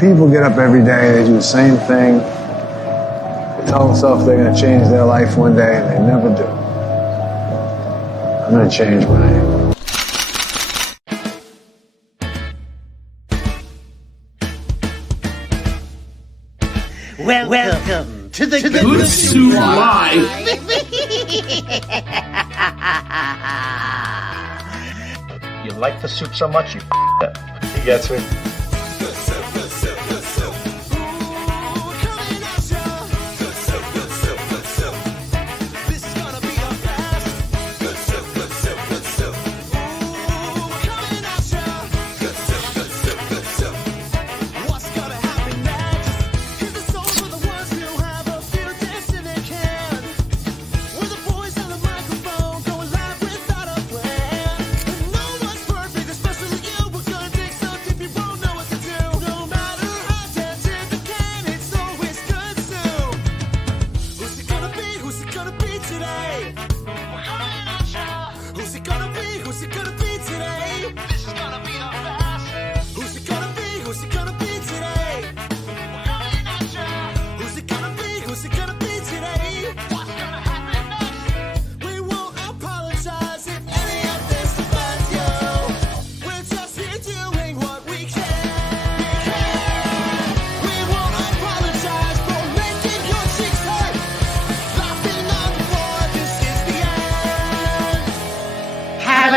people get up every day, they do the same thing. They tell themselves they're going to change their life one day, and they never do. I'm going to change mine. Welcome to the Good Soup Live. You like the soup so much, you up. He gets me.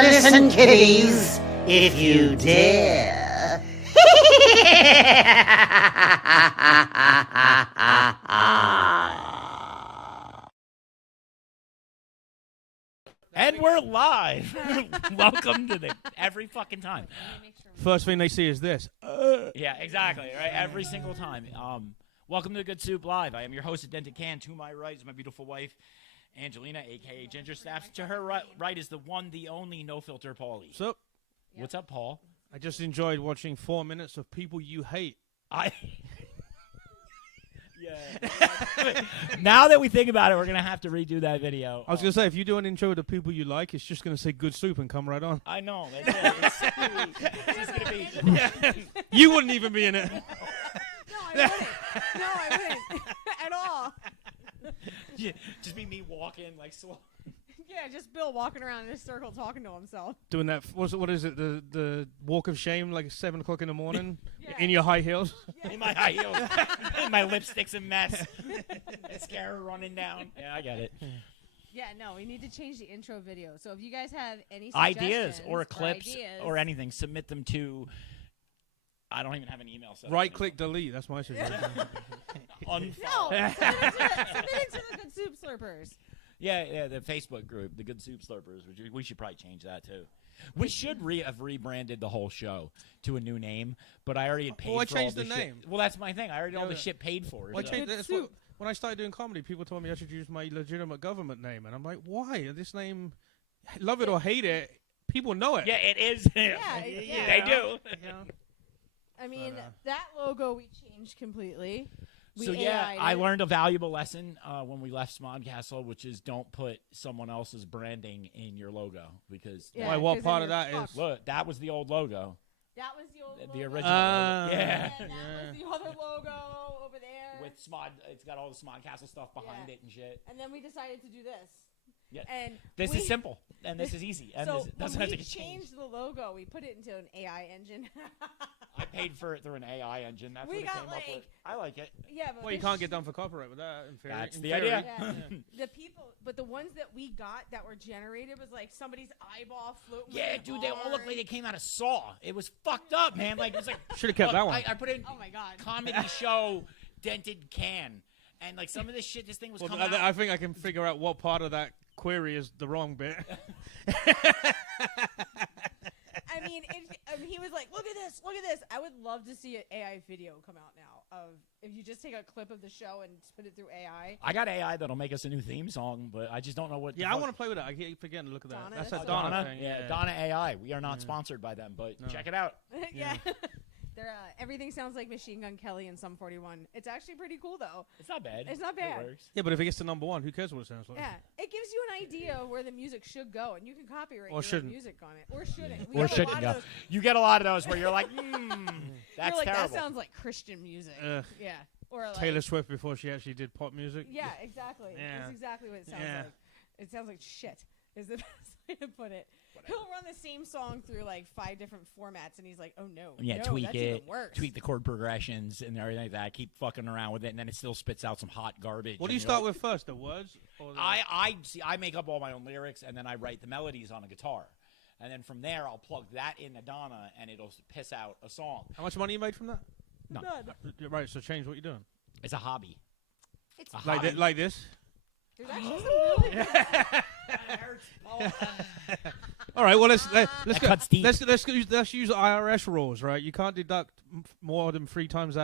Listen, kiddies, if you dare. And we're live. Welcome to the every fucking time. First thing they see is this. Yeah, exactly. Right, every single time. Welcome to the Good Soup Live. I am your host, Dented Can. To my right is my beautiful wife, Angelina, a.k.a. Ginger Snaps. To her right is the one, the only, no-filter Paulie. What's up? What's up, Paul? I just enjoyed watching 4 minutes of people you hate. Yeah. Now that we think about it, we're going to have to redo that video. I was going to say, if you do an intro of the people you like, it's just going to say good soup and come right on. I know. It's just going to be... You wouldn't even be in it. No, I wouldn't. At all. Yeah, just be me walking like slow. Yeah, just Bill walking around in a circle talking to himself. Doing that, what is it, the walk of shame, like 7 o'clock in the morning, Yeah. in your high heels? Yeah. In my high heels. My lipstick's a mess. Mascara running down. Yeah, I get it. Yeah, no, we need to change the intro video. So if you guys have any Ideas suggestions or clips ideas, or anything, submit them to... I don't even have an email set. Right-click delete, that's my suggestion. No, Unfollow. submit it to the Good Soup Slurpers. Yeah, the Facebook group, the Good Soup Slurpers. We should probably change that, too. We should have rebranded the whole show to a new name, but I already had paid for all I changed the shit. name. Well, that's my thing. I already had all the shit paid for. Well, So. when I started doing comedy, people told me I should use my legitimate government name, and I'm like, why? This name, love it or hate it, people know it. Yeah, it is. Yeah. They do. I mean, that logo we changed completely. We So yeah, AI'd I it. learned a valuable lesson when we left Smodcastle, which is don't put someone else's branding in your logo because Yeah, Why, what 'cause part then of that you're is? fucked. look, that was the old logo, That was the old the logo. original. Logo. Yeah, And that was the other logo over there. with Smod, it's got all the Smodcastle stuff behind Yeah. it and shit. And then we decided to do this. Yeah, And this is simple and this is easy and so this doesn't when have to we get changed. changed the logo, we put it into an AI engine. I paid for it through an AI engine. That's We what it got, came up with. like- I like it. Yeah, but Well, you the can't get done for copyright with that. In theory. That's In the theory. idea. Yeah. The people, but the ones that we got that were generated was like somebody's eyeball floating. Yeah, with dude, an they all look like arm. they came out of Saw. It was fucked up, man. Like it was like Should have kept that one. I put in Oh my god. comedy show dented can, and like some of this shit, this thing was Well, coming I out. think I can figure out what part of that query is the wrong bit. I mean, he was like, "Look at this, look at this." I would love to see an AI video come out now of if you just take a clip of the show and put it through AI. I got AI that'll make us a new theme song, but I just don't know what. Yeah, I want to play with it. I keep forgetting to look at that. Donna, That's that's a the Donna, Donna. thing. Yeah, Donna AI. We are not sponsored by them, but No. check it out. Yeah. They're, everything sounds like Machine Gun Kelly and Sum 41. It's actually pretty cool though. It's not bad. It's not bad. It works. Yeah, but if it gets to #1, who cares what it sounds like? Yeah, it gives you an idea of where the music should go, and you can copyright Or your shouldn't. music on it, or shouldn't. We Or have a shouldn't lot go. of those. You get a lot of those where you're like, That's You're like, terrible. that sounds like Christian music. Ugh. Yeah. Or like Taylor Swift before she actually did pop music. Yeah, exactly. Yeah. That's exactly what it sounds Yeah. like. It sounds like shit. Is the best way to put it. He'll run the same song through like 5 different formats, and he's like, "Oh no, Yeah, no, tweak that's it, even worse." tweak the chord progressions and everything like that. Keep fucking around with it, and then it still spits out some hot garbage. What do you start with first? The words? Or the... I make up all my own lyrics, and then I write the melodies on a guitar, and then from there I'll plug that in Adana, and it'll piss out a song. How much money you made from that? None. Right, so change what you're doing. It's a hobby. It's A Like, hobby. like this? There's actually some really good All right, well let's That cuts deep. let's use IRS rules, right? You can't deduct more than 3 years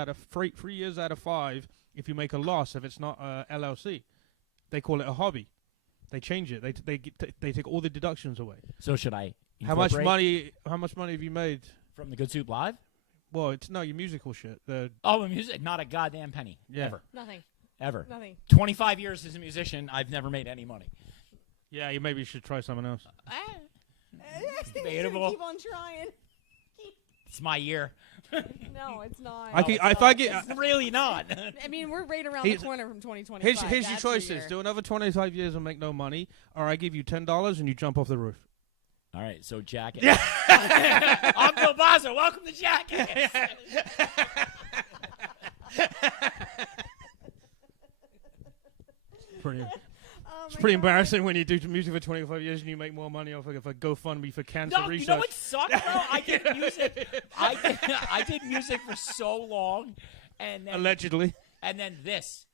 out of 5 if you make a loss if it's not LLC. They call it a hobby. They change it. They take all the deductions away. So should I? How much incorporate money have you made? from the Good Soup Live? Well, it's your musical shit. Oh, music, not a goddamn penny. Yeah. Ever. nothing. Ever. Nothing. 25 years as a musician, I've never made any money. Yeah, you maybe should try something else. I think we should Debatable. keep on trying. It's my year. No, it's not. It's really not. I mean, we're right around the corner from 2025. Here's your That's choices: year. do another 25 years and make no money, or I give you $10 and you jump off the roof. All right, so Jackass. I'm Bill Bozzo. Welcome to Jackass. It's pretty embarrassing when you do music for 25 years and you make more money off of a GoFundMe for cancer No, research. you know what sucked, bro? I did music. I did music for so long, and then, Allegedly. and then this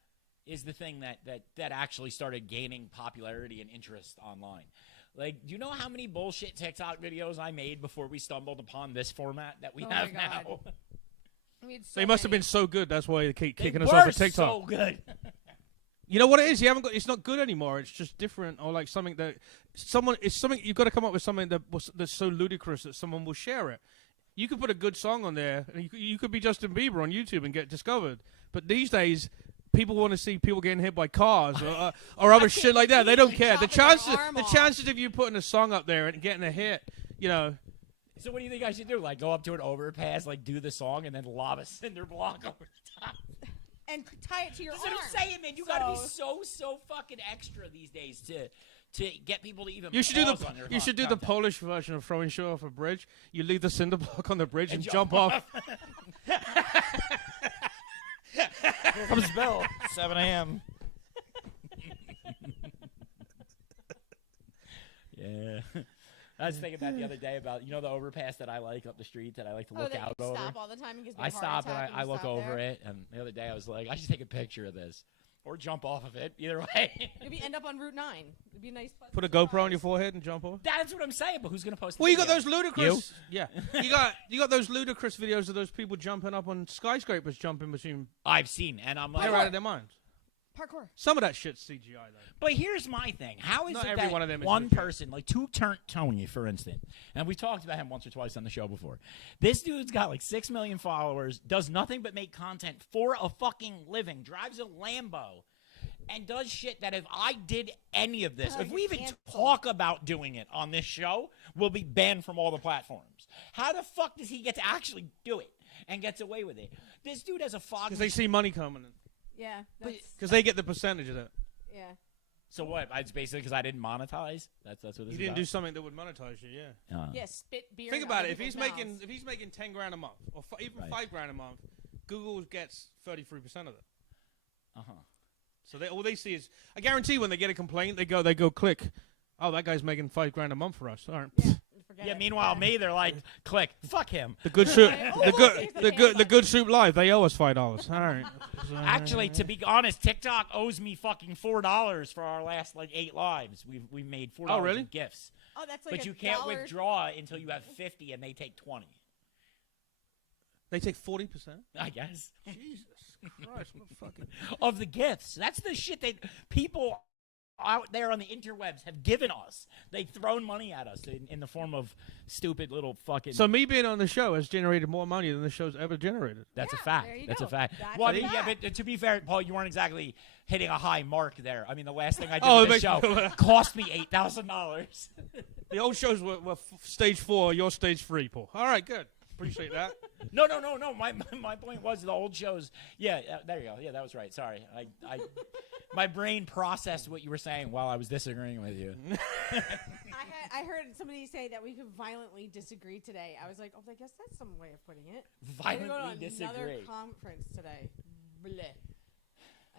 is the thing that actually started gaining popularity and interest online. Like, do you know how many bullshit TikTok videos I made before we stumbled upon this format that we have my now? God. I mean, They must have been so good. That's why they keep They kicking us were off of TikTok. so good. You know what it is? You haven't got. It's not good anymore. It's just different, or like something that it's something you've got to come up with something that's so ludicrous that someone will share it. You could put a good song on there, and you could be Justin Bieber on YouTube and get discovered. But these days, people want to see people getting hit by cars or other shit like that. They don't care. The chances of you putting a song up there and getting a hit, you know. So what do you think I should do? Like, go up to an overpass, like do the song, and then lob a cinder block over the top? And tie it to your That's arm. what I'm saying, man. You gotta be so fucking extra these days to get people to even. You should do pause on your the content. Polish version of throwing shit off a bridge. You leave the cinder block on the bridge and jump off. Here comes Bill. 7 a.m. Yeah. I was thinking that the other day about, the overpass that I like up the street that I like to look that out you over. stop all the time and gives me I a heart stop and attack I you look stop over there. it, and the other day I was like, I should take a picture of this or jump off of it. Either way. Maybe end up on Route 9. It'd be a nice. Put a pleasant GoPro on your surprise. forehead and jump off. That's what I'm saying. But who's gonna post? The Well, you got video? those ludicrous. Yeah, you got those ludicrous videos of those people jumping up on skyscrapers, jumping between. I've seen, and I'm like, They're out of their minds. Parkour. Some of that shit's CGI though. But here's my thing: how is Not it every that one of them is one legit. person, like Tony, for instance, and we talked about him once or twice on the show before. This dude's got like 6 million followers, does nothing but make content for a fucking living, drives a Lambo, and does shit that if I did any of this, if we even talk about doing it on this show, we'll be banned from all the platforms. How the fuck does he get to actually do it and gets away with it? This dude has a fog. Because they see money coming in. Yeah. Because they get the percentage of that. Yeah. So what? It's basically because I didn't monetize. That's what this You is didn't about? do something that would monetize you, yeah. Yeah. Spit beer. Think in about other it. If he's people's making mouths. 10 grand a month, or even Right. 5 grand a month, Google gets 33% of it. Uh-huh. So all they see is, I guarantee when they get a complaint, they go click. Oh, that guy's making 5 grand a month for us. All right. Yeah. Forget Yeah. it. Meanwhile, me, they're like, click, fuck him. The good soup, Oh, the good soup live. They owe us $5. All right. So, Actually, to be honest, TikTok owes me fucking $4 for our last 8 lives. We've made $4 really? in gifts, Oh, that's like but a you can't dollar. withdraw until you have 50, and they take 20. they take 40%. I guess Jesus Christ, what fucking. of the gifts. That's the shit that people out there on the interwebs have given us. They've thrown money at us in the form of stupid little fucking. So me being on the show has generated more money than the show's ever generated. That's a Yeah, fact. there you That's go. a fact. That's Well, I a mean, yeah, fact. but to be fair, Paul, you weren't exactly hitting a high mark there. I mean, the last thing I did Oh, on it this makes show me feel- cost me $8,000. The old shows were stage 4, you're stage 3, Paul. All right, good. Appreciate that. No. My point was the old shows. Yeah, there you go. Yeah, that was right. Sorry, my brain processed what you were saying while I was disagreeing with you. I heard somebody say that we could violently disagree today. I was like, oh, I guess that's some way of putting it. Violently We're going to disagree. another conference today. Bleh.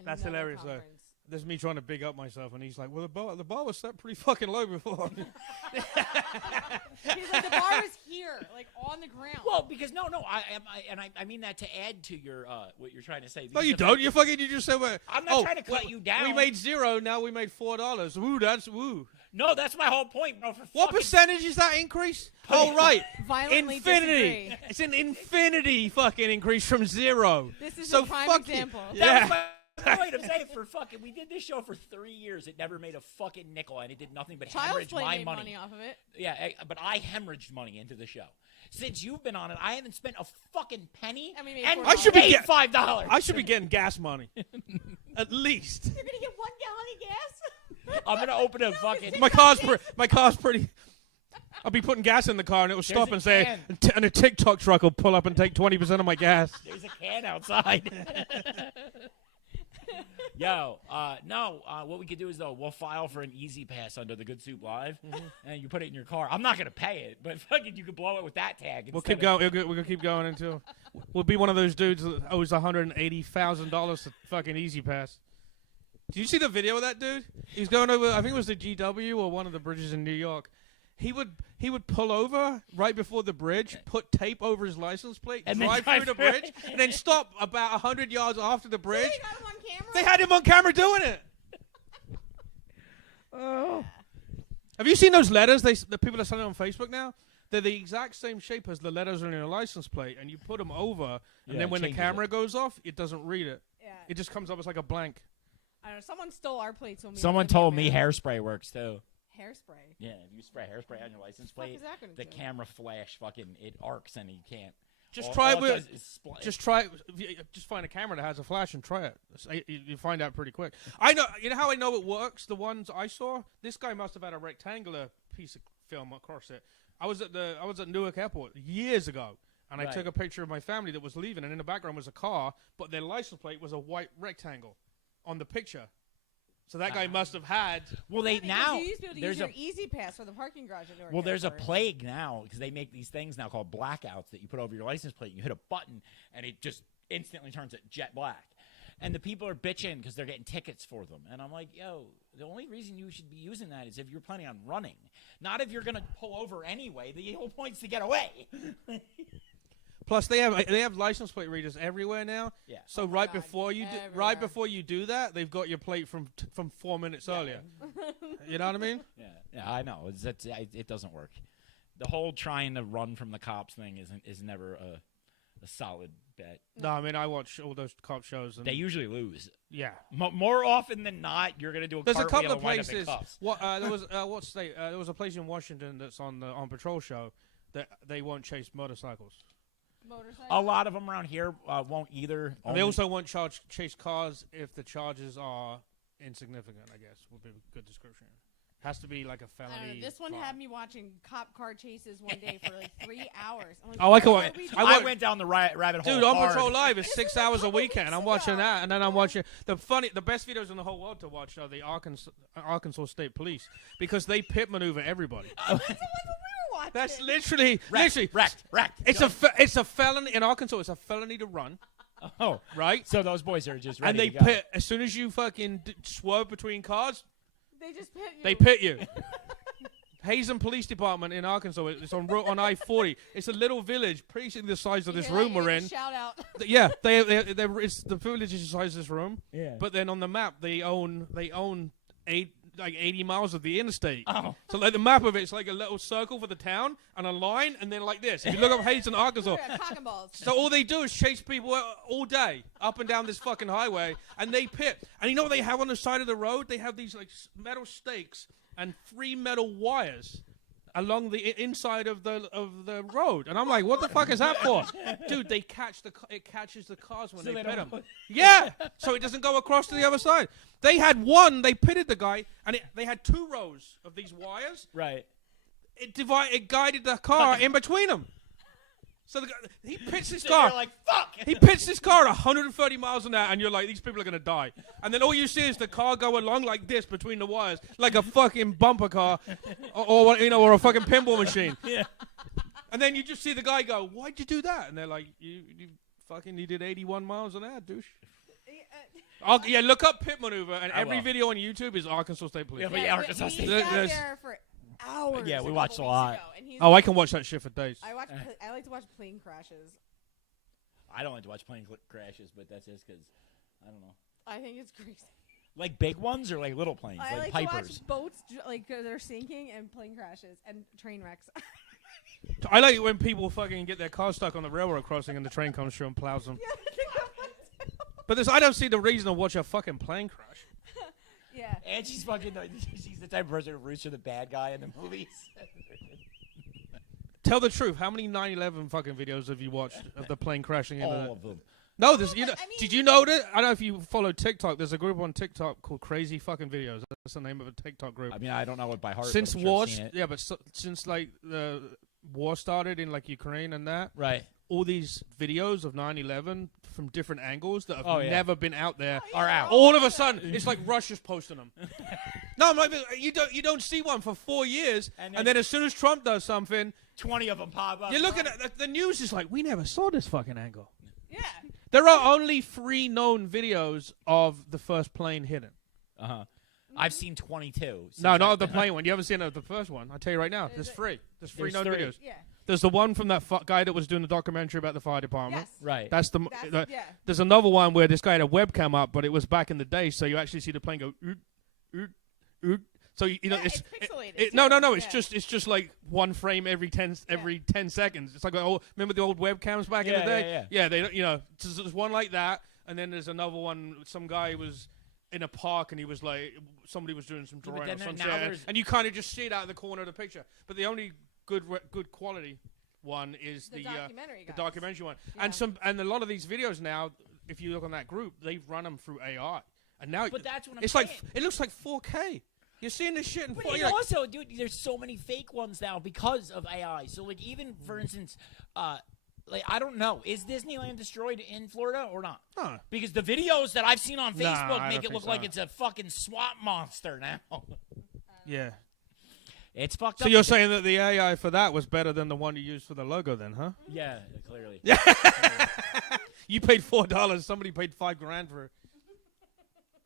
That's Another hilarious, though. conference. There's me trying to big up myself, and he's like, "Well, the bar was set pretty fucking low before." He's like, the bar is here, like on the ground. Well, because I mean that to add to your what you're trying to say. No, you don't. You just said, I'm not trying to cut you down. We made $0. Now we made $4. Woo, that's woo. No, that's my whole point, bro. What percentage is that increase? Oh, right. Violently infinity. disagree. It's an infinity fucking increase from 0. This is so a prime fuck example. You. That Yeah. was my point. I'm saying we did this show for 3 years. It never made a fucking nickel, and it did nothing but Child's hemorrhage Play my made money. money off of it. Yeah, but I hemorrhaged money into the show. Since you've been on it, I haven't spent a fucking penny. And we made and $4. I should be paid $5. I should be getting gas money. At least. You're gonna get 1 gallon of gas. I'm gonna open a fucking. My car's pretty. I'll be putting gas in the car, and it will stop a and say, can. and a TikTok truck will pull up and take 20% of my gas. There's a can outside. Yo, what we could do is, though, we'll file for an Easy Pass under the Good Soup Live, and you put it in your car. I'm not going to pay it, but fucking you could blow it with that tag. We'll keep going. We're going to keep going until we'll be one of those dudes that owes $180,000 to fucking Easy Pass. Did you see the video of that dude? He's going over, I think it was the GW or one of the bridges in New York. He would pull over right before the bridge, put tape over his license plate, And then drive drive through the through bridge, it. and then stop about 100 yards after the bridge. They got him on camera. They had him on camera doing it. Oh. Have you seen those letters? The people are selling on Facebook now. They're the exact same shape as the letters on your license plate, and you put them over, and then when the camera goes off, it doesn't read it. Yeah. It just comes up as like a blank. I don't know. Someone stole our plates when we. Someone opened told the me van. hairspray works, too. Hairspray. Yeah, if you spray hairspray on your license What the plate, fuck is that gonna the do? camera flash it arcs and you can't. Just all- try all it it with. does is Just try it. Just find a camera that has a flash and try it. You find out pretty quick. I know. You know how I know it works? The ones I saw. This guy must have had a rectangular piece of film across it. I was at Newark Airport years ago, and I Right. took a picture of my family that was leaving, and in the background was a car, but their license plate was a white rectangle on the picture. So that guy must have had. Well, they Because now you used to be able to there's use a your Easy Pass for the parking garage at Newark well, there's a Airport. plague now because they make these things now called blackouts that you put over your license plate. And you hit a button and it just instantly turns it jet black. And the people are bitching because they're getting tickets for them. And I'm like, yo, the only reason you should be using that is if you're planning on running, not if you're gonna pull over anyway. The whole point's to get away. Plus, they have license plate readers everywhere now. Yeah. So Oh my right God, before you everywhere. do that, they've got your plate from 4 minutes earlier. You know what I mean? Yeah, I know. It doesn't work. The whole trying to run from the cops thing is never a solid bet. No, I mean I watch all those cop shows, and They usually lose. yeah. More often than not, you're gonna do a There's a cartwheel couple of and wind up in places. cuffs. What there was what state? There was a place in Washington that's on Patrol Show that they won't chase motorcycles. Motorcycle. A lot of them around here won't either. And they also won't chase cars if the charges are insignificant. I guess would be a good description. Has to be like a I don't felony. know. This one crime. had me watching cop car chases one day for like 3 hours. I'm like, Oh, I can what watch- are we I doing? I went down the rabbit hole. Dude, on hard. Patrol Live is This 6 was a hours a couple weekend. weeks I'm watching ago. that, and then I'm watching the best videos in the whole world to watch are the Arkansas State Police because they pit maneuver everybody. That's the one that we were watching. That's literally. Wrecked. It's a felony in Arkansas. It's a felony to run, Oh, right? so those boys are just ready And they to go. pit as soon as you fucking swerve between cars. They just pit you. They pit you. Hazen Police Department in Arkansas. It's on I-40. It's a little village, pretty the size of this room we're in. Shout out. Yeah, it's the village is the size of this room. Yeah. But then on the map, they own 80 miles of the interstate. Oh. So like the map of it's like a little circle for the town and a line, and then like this. If you look up Hazen, Arkansas. Yeah, cock and balls. So all they do is chase people all day up and down this fucking highway, and they pit. And you know what they have on the side of the road? They have these like metal stakes and 3 metal wires along the inside of the road. And I'm like, what the fuck is that for? Dude, it catches the cars when So they they pit don't- them. Yeah, so it doesn't go across to the other side. They had one, they pitted the guy, and they had 2 rows of these wires. Right. It guided the car in between them. So the guy, he pitched his So car. you're like, fuck. He pitched his car at 130 miles an hour, and you're like, these people are gonna die. And then all you see is the car go along like this between the wires, like a fucking bumper car, or a fucking pinball machine. Yeah. And then you just see the guy go, "Why'd you do that?" And they're like, "You did 81 miles an hour, douche." Yeah, look up pit maneuver, and every video on YouTube is Arkansas State Police. Yeah, but Arkansas State. He's out there for hours. Yeah, we couple watched a weeks lot. ago, and he's Oh, I can watch that shit for days. I like to watch plane crashes. I don't like to watch plane crashes, but that's just because I don't know. I think it's crazy. Like big ones or like little planes, I like Pipers. to watch boats like they're sinking and plane crashes and train wrecks. I like it when people fucking get their car stuck on the railroad crossing and the train comes through and plows them. Yeah, I think that one too. But I don't see the reason to watch a fucking plane crash. Yeah. And she's fucking. She's the type of person who roots for the bad guy in the movies. Tell the truth. How many 9/11 fucking videos have you watched of the plane crashing into All of them. No, but, I mean- did you know that? I don't know if you follow TikTok. There's a group on TikTok called Crazy Fucking Videos. That's the name of a TikTok group. I mean, I don't know it by heart. Since but I'm sure war, I've seen it. yeah, but since like the war started in like Ukraine and that, Right. all these videos of 9/11 from different angles that have Oh, yeah. never been out there Are out. all of a sudden it's like Russia's posting them. No, I'm like, you don't see one for 4 years, And and then- then as soon as Trump does something, 20 of them pop up. you're looking at the news is like, we never saw this fucking angle. Yeah. There are only 3 known videos of the first plane hitting. I've seen 22. No, not of the plane one. You haven't seen the first one. I'll tell you right now. There's 3. There's 3 known 3. videos. Yeah. There's the one from that guy that was doing the documentary about the fire department. Yes. Right. That's Yeah. There's another one where this guy had a webcam up, but it was back in the day, so you actually see the plane go oot, oot, oot. So you know Yeah, it's pixelated. no. too. It's just like one frame every 10 seconds. It's like remember the old webcams back in the day? Yeah. They there's one like that, and then there's another one. Some guy was in a park and he was like somebody was doing some drawing or then some now shit, there's- and you kind of just see it out of the corner of the picture. But the only good quality one is The documentary the guys. documentary one, Yeah. and a lot of these videos now, if you look on that group, they run them through AI, and now But that's what I'm it's saying. like it looks like 4K. You're seeing this shit in But 4K. and also, dude, there's so many fake ones now because of AI. So, like, even for instance, like I don't know, is Disneyland destroyed in Florida or not? Huh. Because the videos that I've seen on Nah, Facebook I make don't it look think like so. it's a fucking swamp monster now. Yeah. It's fucked So up. you're saying that the AI for that was better than the one you used for the logo, then, huh? Yeah, clearly. You paid $4. Somebody paid $5,000 for it.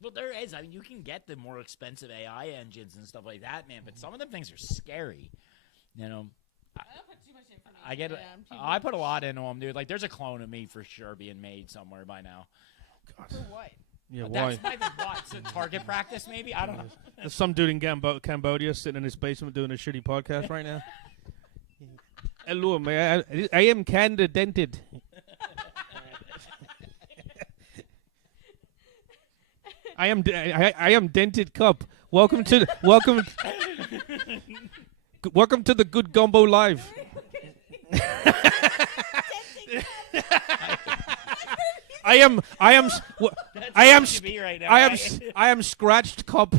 Well, there is. I mean, you can get the more expensive AI engines and stuff like that, man. But some of them things are scary. You know, I don't put too much information. I get. I put a lot into them, dude. Like, there's a clone of me for sure being made somewhere by now. For what? Yeah, why? That's not even what. It's a target practice, maybe. I don't know. There's some dude in Cambodia sitting in his basement doing a shitty podcast right now. Hello, man. I am kinda dented. I am dented cup. Welcome to welcome to the Good Gumbo Live. I am scratched cup.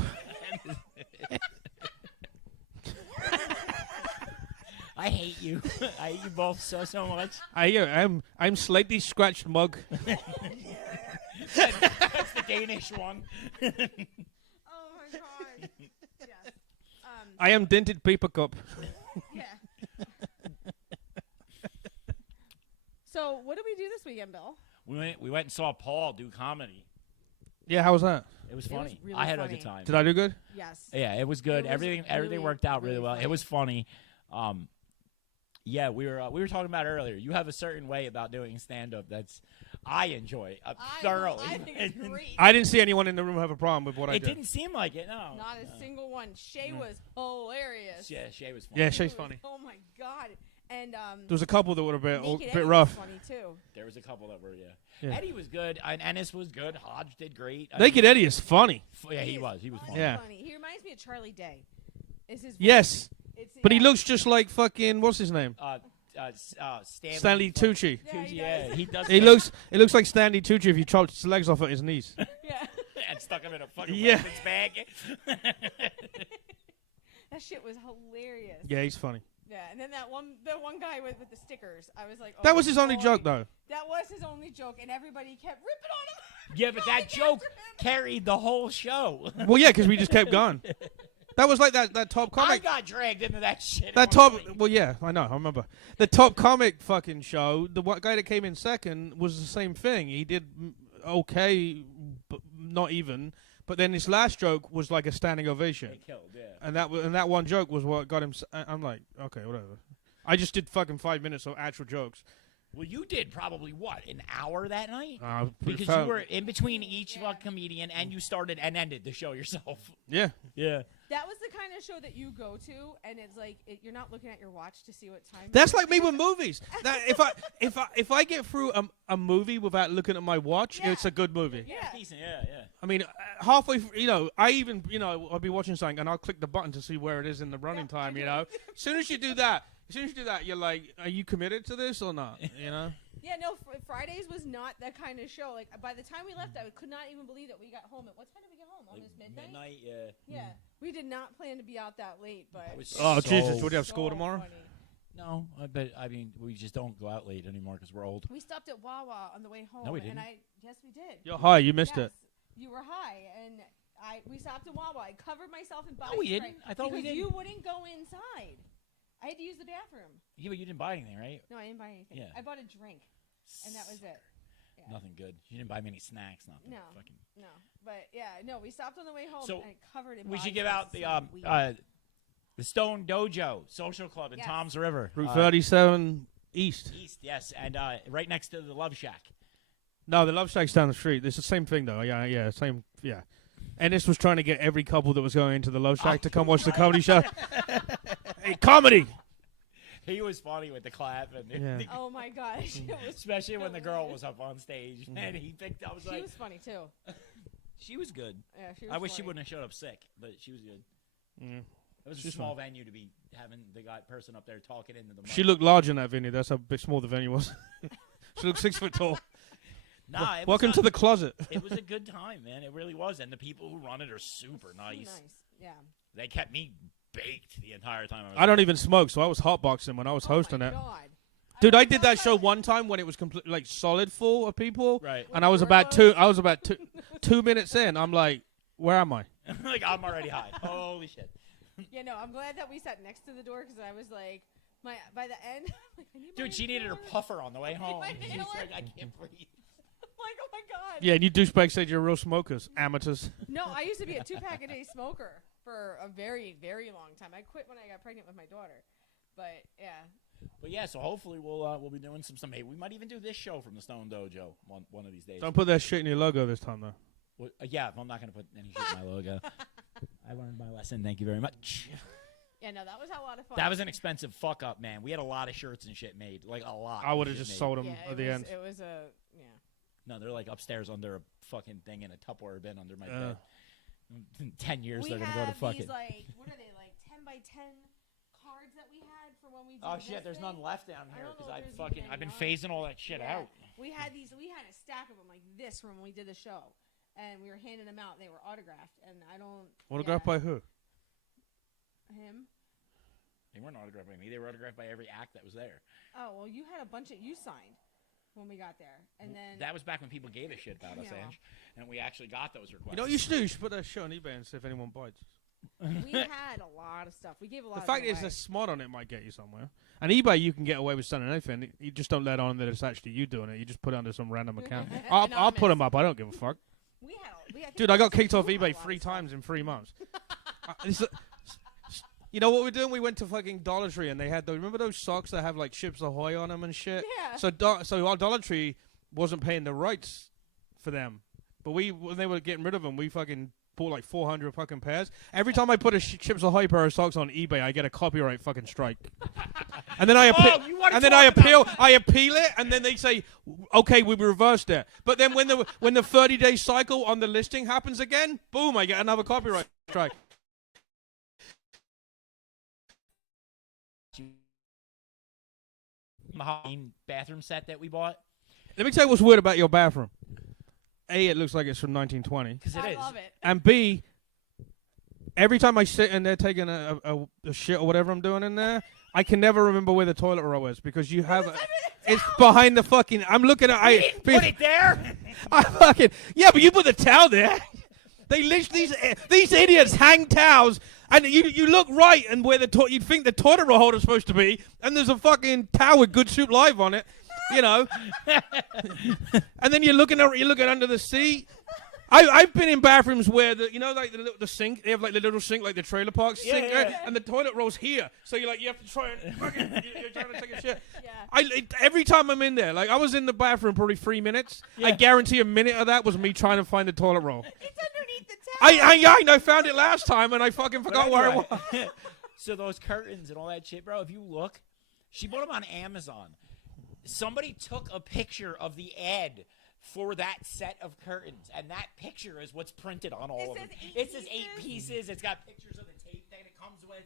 I hate you. I hate you both so much. I'm slightly scratched mug. That's the Danish one. Oh my god. Yes. I am dented paper cup. Yeah. So, what did we do this weekend, Bill? We went and saw Paul do comedy. Yeah, how was that? It was It was funny. really I had a funny. good time. Did I do good? Yes. Yeah, it was good. It was Everything really, worked out really really well. funny. It was funny. Yeah, we were talking about earlier. You have a certain way about doing stand up that's I enjoy thoroughly. I think it's great. I didn't see anyone in the room have a problem with what I It did. didn't seem like it. No. Not a single one. Shay was hilarious. Yeah, Shay was funny. Yeah, He Shay's was- funny. Oh my god. And There was a couple that were a bit Naked Eddie bit rough. was funny too. There was a couple that were Yeah. Eddie was good. And Ennis was good. Hodge did great. Naked Eddie is funny. Yeah, he was. funny. Yeah. Funny. He reminds me of Charlie Day. Is his voice. Yes, It's, but he yeah. looks just like fucking what's his name? Stanley Stanley Tucci. Yeah, he Yeah, does. he does. It looks like Stanley Tucci if you chopped his legs off at his knees. Yeah. and stuck him in a fucking Yeah. weapons bag. That shit was hilarious. Yeah, he's funny. Yeah, and then the one guy with the stickers. I was like, oh, That was his only boy. joke, though. That was his only joke, and everybody kept ripping on him. Yeah, but that Going joke after him. carried the whole show. Well, yeah, because we just kept going. That was like that top I comic. got dragged into that shit. That at top. one point. Well, yeah, I know. I remember the top comic fucking show. The guy that came in second was the same thing. He did okay, but not even. But then his last joke was like a standing ovation. They killed, yeah. And that one joke was what got him. I'm like, okay, whatever. I just did fucking 5 minutes of actual jokes. Well, you did probably, what, an hour that night? Pretty Because fat. you were in between each comedian, and you started and ended the show yourself. Yeah. Yeah. That was the kind of show that you go to, and it's like you're not looking at your watch to see what time. That's like me with movies. That if I get through a movie without looking at my watch, Yeah. it's a good movie. Yeah. Decent, yeah. I mean, halfway, I even, I'll be watching something and I'll click the button to see where it is in the running time. As soon as you do that, you're like, are you committed to this or not? Yeah, no. Fridays was not that kind of show. Like by the time we left, I could not even believe that we got home. At what time did we get home? Almost midnight. Midnight, yeah. Yeah, we did not plan to be out that late, but. That was Oh, so- Jesus, would you have so school tomorrow? funny. No, but I mean, we just don't go out late anymore because we're old. We stopped at Wawa on the way home. No, we didn't. And yes, we did. You're high, you missed Yes, it. You were high, and we stopped at Wawa. I covered myself in body No, we spray didn't. I thought we because didn't. you wouldn't go inside. I had to use the bathroom. Yeah, but you didn't buy anything, right? No, I didn't buy anything. Yeah. I bought a drink, and that was it. Yeah. Nothing good. You didn't buy me any snacks, nothing. No. Fucking. No, but yeah, no. We stopped on the way home, So, and I covered it. We should give out the Stone Dojo Social Club in Yes. Tom's River. Route 37 East. East, yes, and right next to the Love Shack. No, the Love Shack's down the street. It's the same thing, though. Yeah, same. Yeah. Ennis was trying to get every couple that was going into the Love Shack to come watch the comedy show. Hey, comedy! He was funny with the clap, and Yeah. Oh my gosh, it was especially when the girl was up on stage, and he picked. I was She like, was funny too. she was good. Yeah, she was I wish she funny. wouldn't have showed up sick, but she was good. Mm. It was a She's small venue to be having the person up there talking into the mic. She looked large in that venue. That's how big small the venue was. She looked 6 foot tall. Nah, it Welcome was to the closet. It was a good time, man. It really was, and the people who run it are super nice. Nice, yeah. They kept me baked the entire time. I don't even smoke, so I was hotboxing when I was hosting oh my it. God. Dude, I did that show one time when it was completely like solid full of people, Right. and I was about two minutes in. I'm like, where am I? Like, I'm already high. Holy shit. Yeah, no, I'm glad that we sat next to the door because I was like, by the end, like, I need my Dude, she needed her inhaler. puffer on the way home. my She's inhaler. like, I can't breathe. I'm like, oh my God. Yeah, and you douchebags said you're real smokers, amateurs. No, I used to be a 2-pack a day smoker for a very, very long time. I quit when I got pregnant with my daughter. But yeah. But yeah, so hopefully we'll be doing some. Hey, we might even do this show from the Stone Dojo one of these days. Don't put that shit in your logo this time, though. Well, yeah, I'm not gonna put any shit in my logo. I learned my lesson. Thank you very much. Yeah, no, that was a lot of fun. That was an expensive fuck up, man. We had a lot of shirts and shit made, like a lot. I would of have shit just made. sold them Yeah, at the end. It was a, yeah. No, they're like upstairs under a fucking thing in a Tupperware bin under my Uh. bed. In 10 years, We they're gonna go to have fucking. these, like, what are they, like 10 by 10 cards that we had for when we did Oh this shit, there's thing? none left down I here don't because know I've if there's even I've been any phasing all that shit Yeah. out. We had a stack of them like this from when we did the show, and we were handing them out. And they were autographed, and I don't. Autographed by who? him. They weren't autographed by me. They were autographed by every act that was there. Oh well, you had a bunch that you signed when we got there, and then That was back when people gave a shit about us, Yeah. Ange, and we actually got those requests. You know what you should do? You should put that shit on eBay and see if anyone bites. we had a lot of stuff. We gave a lot. The of fact them is, away. the smart on it might get you somewhere. And eBay, you can get away with selling anything. You just don't let on that it's actually you doing it. You just put it under some random account. I'll put Anonymous. them up. I don't give a fuck. we had. think Dude, I got we kicked off had a eBay lot 3 of stuff. times in 3 months. You know what we're doing? We went to fucking Dollar Tree and they had those. Remember those socks that have like Ships Ahoy on them and shit? Yeah. So our Dollar Tree wasn't paying the rights for them, but when they were getting rid of them, we fucking bought like 400 fucking pairs. Every time I put a Ships Ahoy pair of socks on eBay, I get a copyright fucking strike. And then I appeal it, and then they say, okay, we reversed it. But then when the 30-day cycle on the listing happens again, boom, I get another copyright strike. Mahogany bathroom set that we bought Let me tell you what's weird about your bathroom. A, it looks like it's from 1920. because it I is. love it. And B, every time I sit in there taking a shit or whatever I'm doing in there, I can never remember where the toilet roll is because you have it's behind the fucking. I'm looking at. You didn't put it there. I fucking but you put the towel there. They literally these idiots hang towels, and you look right and where you'd think the toilet roll holder's supposed to be, and there's a fucking towel with Good Soup Live on it, you know. And then you're looking under the seat. I've been in bathrooms where like the sink, they have like the little sink, like the trailer park sink, and the toilet roll's here. So you have to try and you're trying to take a shit. Yeah. Every time I'm in there, like I was in the bathroom probably 3 minutes. Yeah. I guarantee a minute of that was me trying to find the toilet roll. It's underneath the towel. I found it last time and I fucking forgot where it was. So those curtains and all that shit, bro. If you look, she bought them on Amazon. Somebody took a picture of the ad for that set of curtains, and that picture is what's printed on all of them. It says 8 pieces. It's got pictures of the tape that it comes with,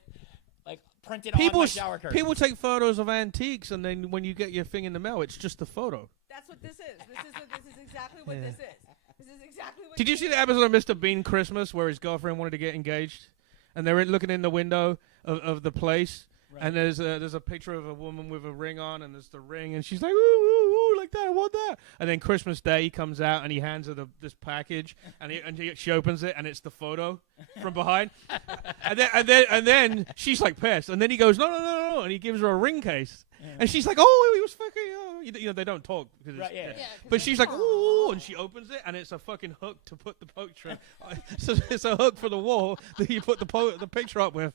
like printed on my shower curtain. People take photos of antiques, and then when you get your thing in the mail, it's just the photo. That's what this is. This is exactly what this is. This is exactly what. Did you see the episode of Mr. Bean Christmas where his girlfriend wanted to get engaged, and they're looking in the window of the place? Right. And there's a picture of a woman with a ring on, and there's the ring, and she's like, ooh, ooh, ooh, like that, I want that. And then Christmas Day, he comes out, and he hands her this package, and she opens it, and it's the photo from behind. and then she's like pissed, and then he goes, no, and he gives her a ring case. Yeah. And she's like, oh, he was fucking, they don't talk. Right, yeah. But she's like, ooh, and she opens it, and it's a fucking hook to put the picture. So it's a hook for the wall that you put the picture up with.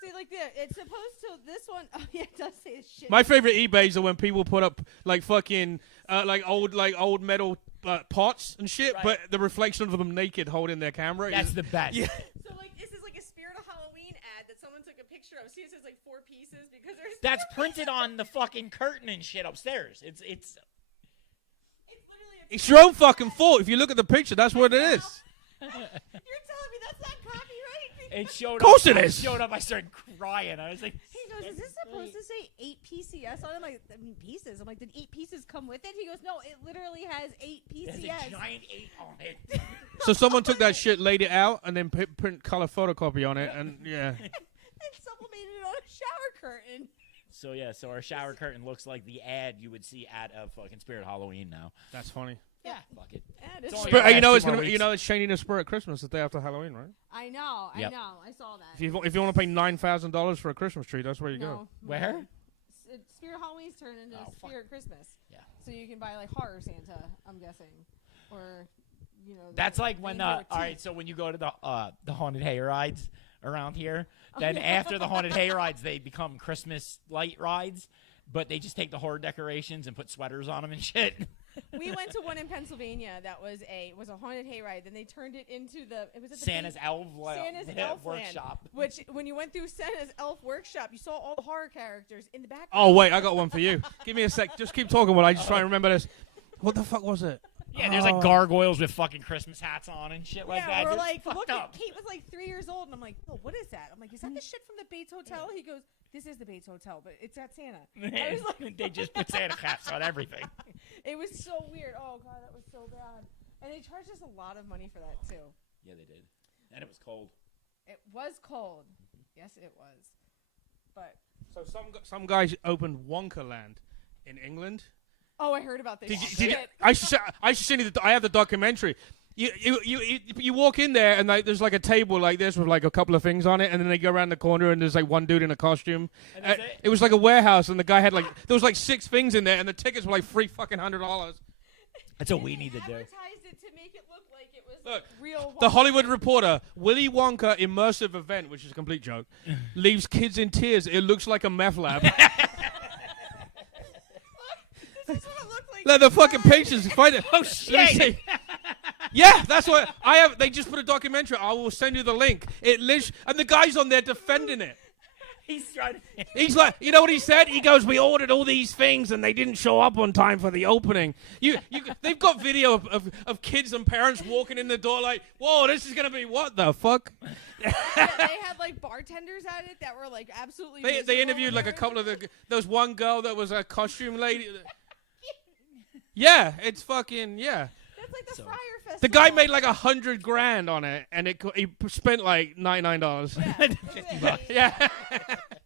See, like it's supposed to. This one, oh yeah, it does say shit. My favorite eBays are when people put up like fucking like old metal pots and shit, right. But the reflection of them naked holding their camera. That's the best. Yeah. So like this is like a Spirit of Halloween ad that someone took a picture of. See, it says like 4 pieces because there's. That's printed on the fucking curtain and shit upstairs. It's literally. It's your own fucking fault. If you look at the picture, that's what it is. You're telling me that's not copyright? It showed up. Of course it is. It showed up. I started crying. I was like, he goes, is this supposed to say 8 PCS on it? I'm like, pieces. I'm like, did 8 pieces come with it? He goes, no, it literally has 8 PCS. There's a giant 8 on it. So someone took that shit, laid it out, and then print color photocopy on it, and yeah. And sublimated it on a shower curtain. So our shower curtain looks like the ad you would see at a fucking Spirit Halloween now. That's funny. Yeah, fuck it. It's changing the Spirit Christmas the day after Halloween, right? I know. I saw that. If you want to pay $9,000 for a Christmas tree, that's where you go. Where? Spirit Halloween's turned into Spirit Christmas. Yeah. So you can buy like horror Santa, I'm guessing, or That's like when all right. So when you go to the haunted hay rides around here, then after the haunted hay rides, they become Christmas light rides, but they just take the horror decorations and put sweaters on them and shit. We went to one in Pennsylvania that was a haunted hayride. Then they turned it into Santa's Elf Workshop. Which when you went through Santa's Elf Workshop, you saw all the horror characters in the background. Oh wait, I got one for you. Give me a sec. Just keep talking while I just try and remember this. What the fuck was it? Yeah, there's like gargoyles with fucking Christmas hats on and shit like that. Yeah, we're like, look, Kate was like 3 years old, and I'm like, oh, what is that? I'm like, is that the shit from the Bates Hotel? He goes, this is the Bates Hotel, but it's at Santa. I was like, they just put Santa hats on everything. It was so weird. Oh god, that was so bad. And they charged us a lot of money for that too. Yeah, they did. And it was cold. It was cold. Yes, it was. But so some guys opened Wonkaland in England. Oh, I heard about this. I should send you I have the documentary. You walk in there and there's like a table like this with like a couple of things on it, and then they go around the corner and there's like one dude in a costume. It was like a warehouse, and the guy had like there was like 6 things in there, and the tickets were like $300. That's what we need to do. Advertised it to make it look like it was like real. The Hollywood Reporter: Willy Wonka immersive event, which is a complete joke, leaves kids in tears. It looks like a meth lab. This is what it looked like. Like the fucking pictures. Find it. Oh shit. Yeah, that's what I have. They just put a documentary. I will send you the link. And the guy's on there defending it. He's like, you know what he said? He goes, we ordered all these things and they didn't show up on time for the opening. They've got video of kids and parents walking in the door like, whoa, this is gonna be what the fuck? Yeah, they had like bartenders at it that were like absolutely. They interviewed like a couple of there was one girl that was a costume lady. Yeah, it's fucking yeah. That's like the Friar Festival. The guy made like $100,000 on it, and he spent like $99. Yeah. Yeah.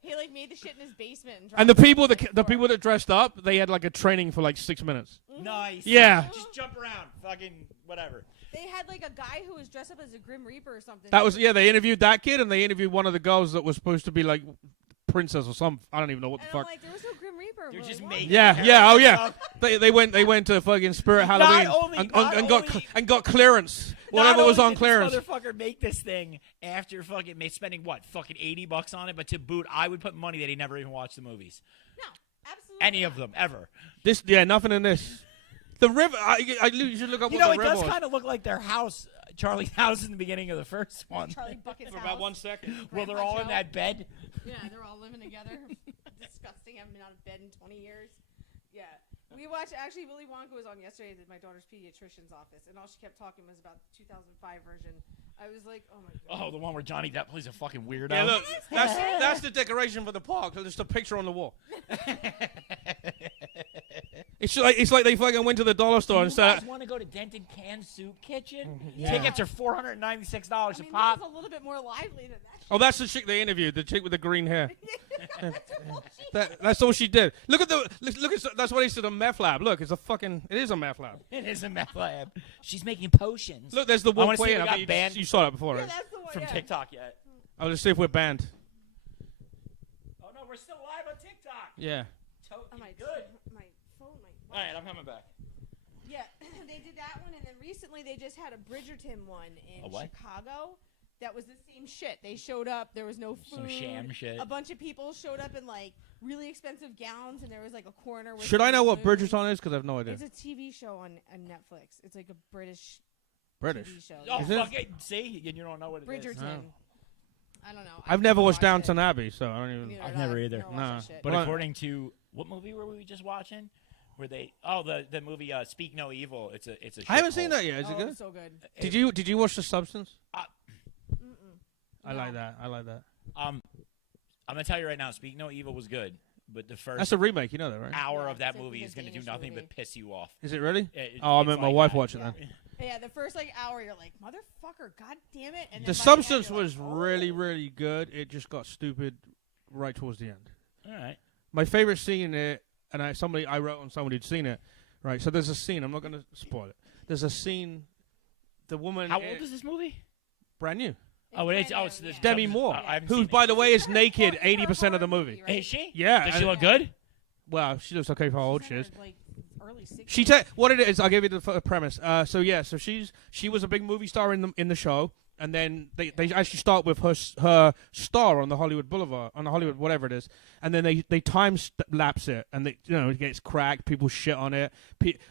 He he like made the shit in his basement. And the people that dressed up, they had like a training for like 6 minutes. Nice. Yeah. Just jump around. Fucking whatever. They had like a guy who was dressed up as a Grim Reaper or something. That was They interviewed that kid, and they interviewed one of the girls that was supposed to be like princess or something. I don't even know what the And fuck. I'm like, there was no Grim Reaper. They're We're just like, making. Oh yeah. They went to fucking Spirit Halloween and got clearance. Whatever was on clearance. This motherfucker make this thing after fucking spending what fucking $80 on it, but to boot, I would put money that he never even watched the movies. No, absolutely. Any of them ever. Nothing in this. The river. You should look up. You what know, the it river does was. kind of look like their house, Charlie's house in the beginning of the first one. Charlie Bucket's For house. about 1 second. Well, they're all in that bed. Yeah, they're all living together. Disgusting. Haven't been out of bed in 20 years. Yeah. We watched, actually, Willy Wonka was on yesterday at my daughter's pediatrician's office, and all she kept talking was about the 2005 version. I was like, oh my god. Oh, the one where Johnny Depp plays a fucking weirdo. Yeah, look, that's the decoration for the park. There's just a picture on the wall. It's like they fucking went to the dollar store and You said, guys want to go to Dented Can Soup Kitchen? Yeah. Tickets are $496 I a mean, pop. this is a little bit more lively than that. "Oh, that's the chick they interviewed, the chick with the green hair." That's That's all she did. Look at that's what he said. A meth lab. Look, it is a meth lab. It is a meth lab. She's making potions. Look, there's the I wanna one see if way. we I got bet banned you saw that before, yeah, right? that's the one. from yeah. TikTok yet. I'll just see if we're banned. Oh no, we're still live on TikTok. Yeah. Oh, my Good. My phone, All right, I'm coming back. Yeah, they did that one, and then recently they just had a Bridgerton one in A what? Chicago. That was the same shit. They showed up. There was no food. Some sham shit. A bunch of people showed up in like really expensive gowns, and there was like a corner. With Should I some know what balloons. Bridgerton is? Because I have no idea. It's a TV show on Netflix. It's like a British British. TV show. Oh, Is it? fuck it. See? And you don't know what it is. Bridgerton. Oh. I don't know. I've never watched watched Downton Abbey, so I don't even. Neither I've did I. never either. watched Nah. that shit. But Well, according to what movie were we just watching? Where they the movie Speak No Evil. It's a I haven't seen shithole. that yet. Is oh, it good? it's so good. Did you watch The Substance? Mm-mm. I like that. I like that. I'm gonna tell you right now, Speak No Evil was good, but the first That's a remake. You know that, right? hour Yeah, of that it's like movie a is gonna do Danish nothing movie. but piss you off. Is it really? It- Oh, I it's meant my like wife that. watching that. Yeah, the first like hour, you're like, motherfucker, god damn it. And then The by Substance end, you're was like, really, oh. really good. It just got stupid right towards the end. All right. My favorite scene in it, and I wrote on somebody who'd seen it. Right, so there's a scene. I'm not going to spoil it. There's a scene. The woman. How old is this movie? Brand new. Oh, it is. brand Oh, new, it's this yeah. Demi Moore, I haven't who, seen by it. the way, is She's naked in a 80% of the horror movie. right? Is she? Yeah. Does she and- look good? Well, she looks okay for how old She's she in is. her, like, early 60s. What it is, I'll give you the premise. So she was a big movie star in the show, and then they actually start with her star on the Hollywood Boulevard, on the Hollywood whatever it is, and then they time lapse it, and it gets cracked, people shit on it,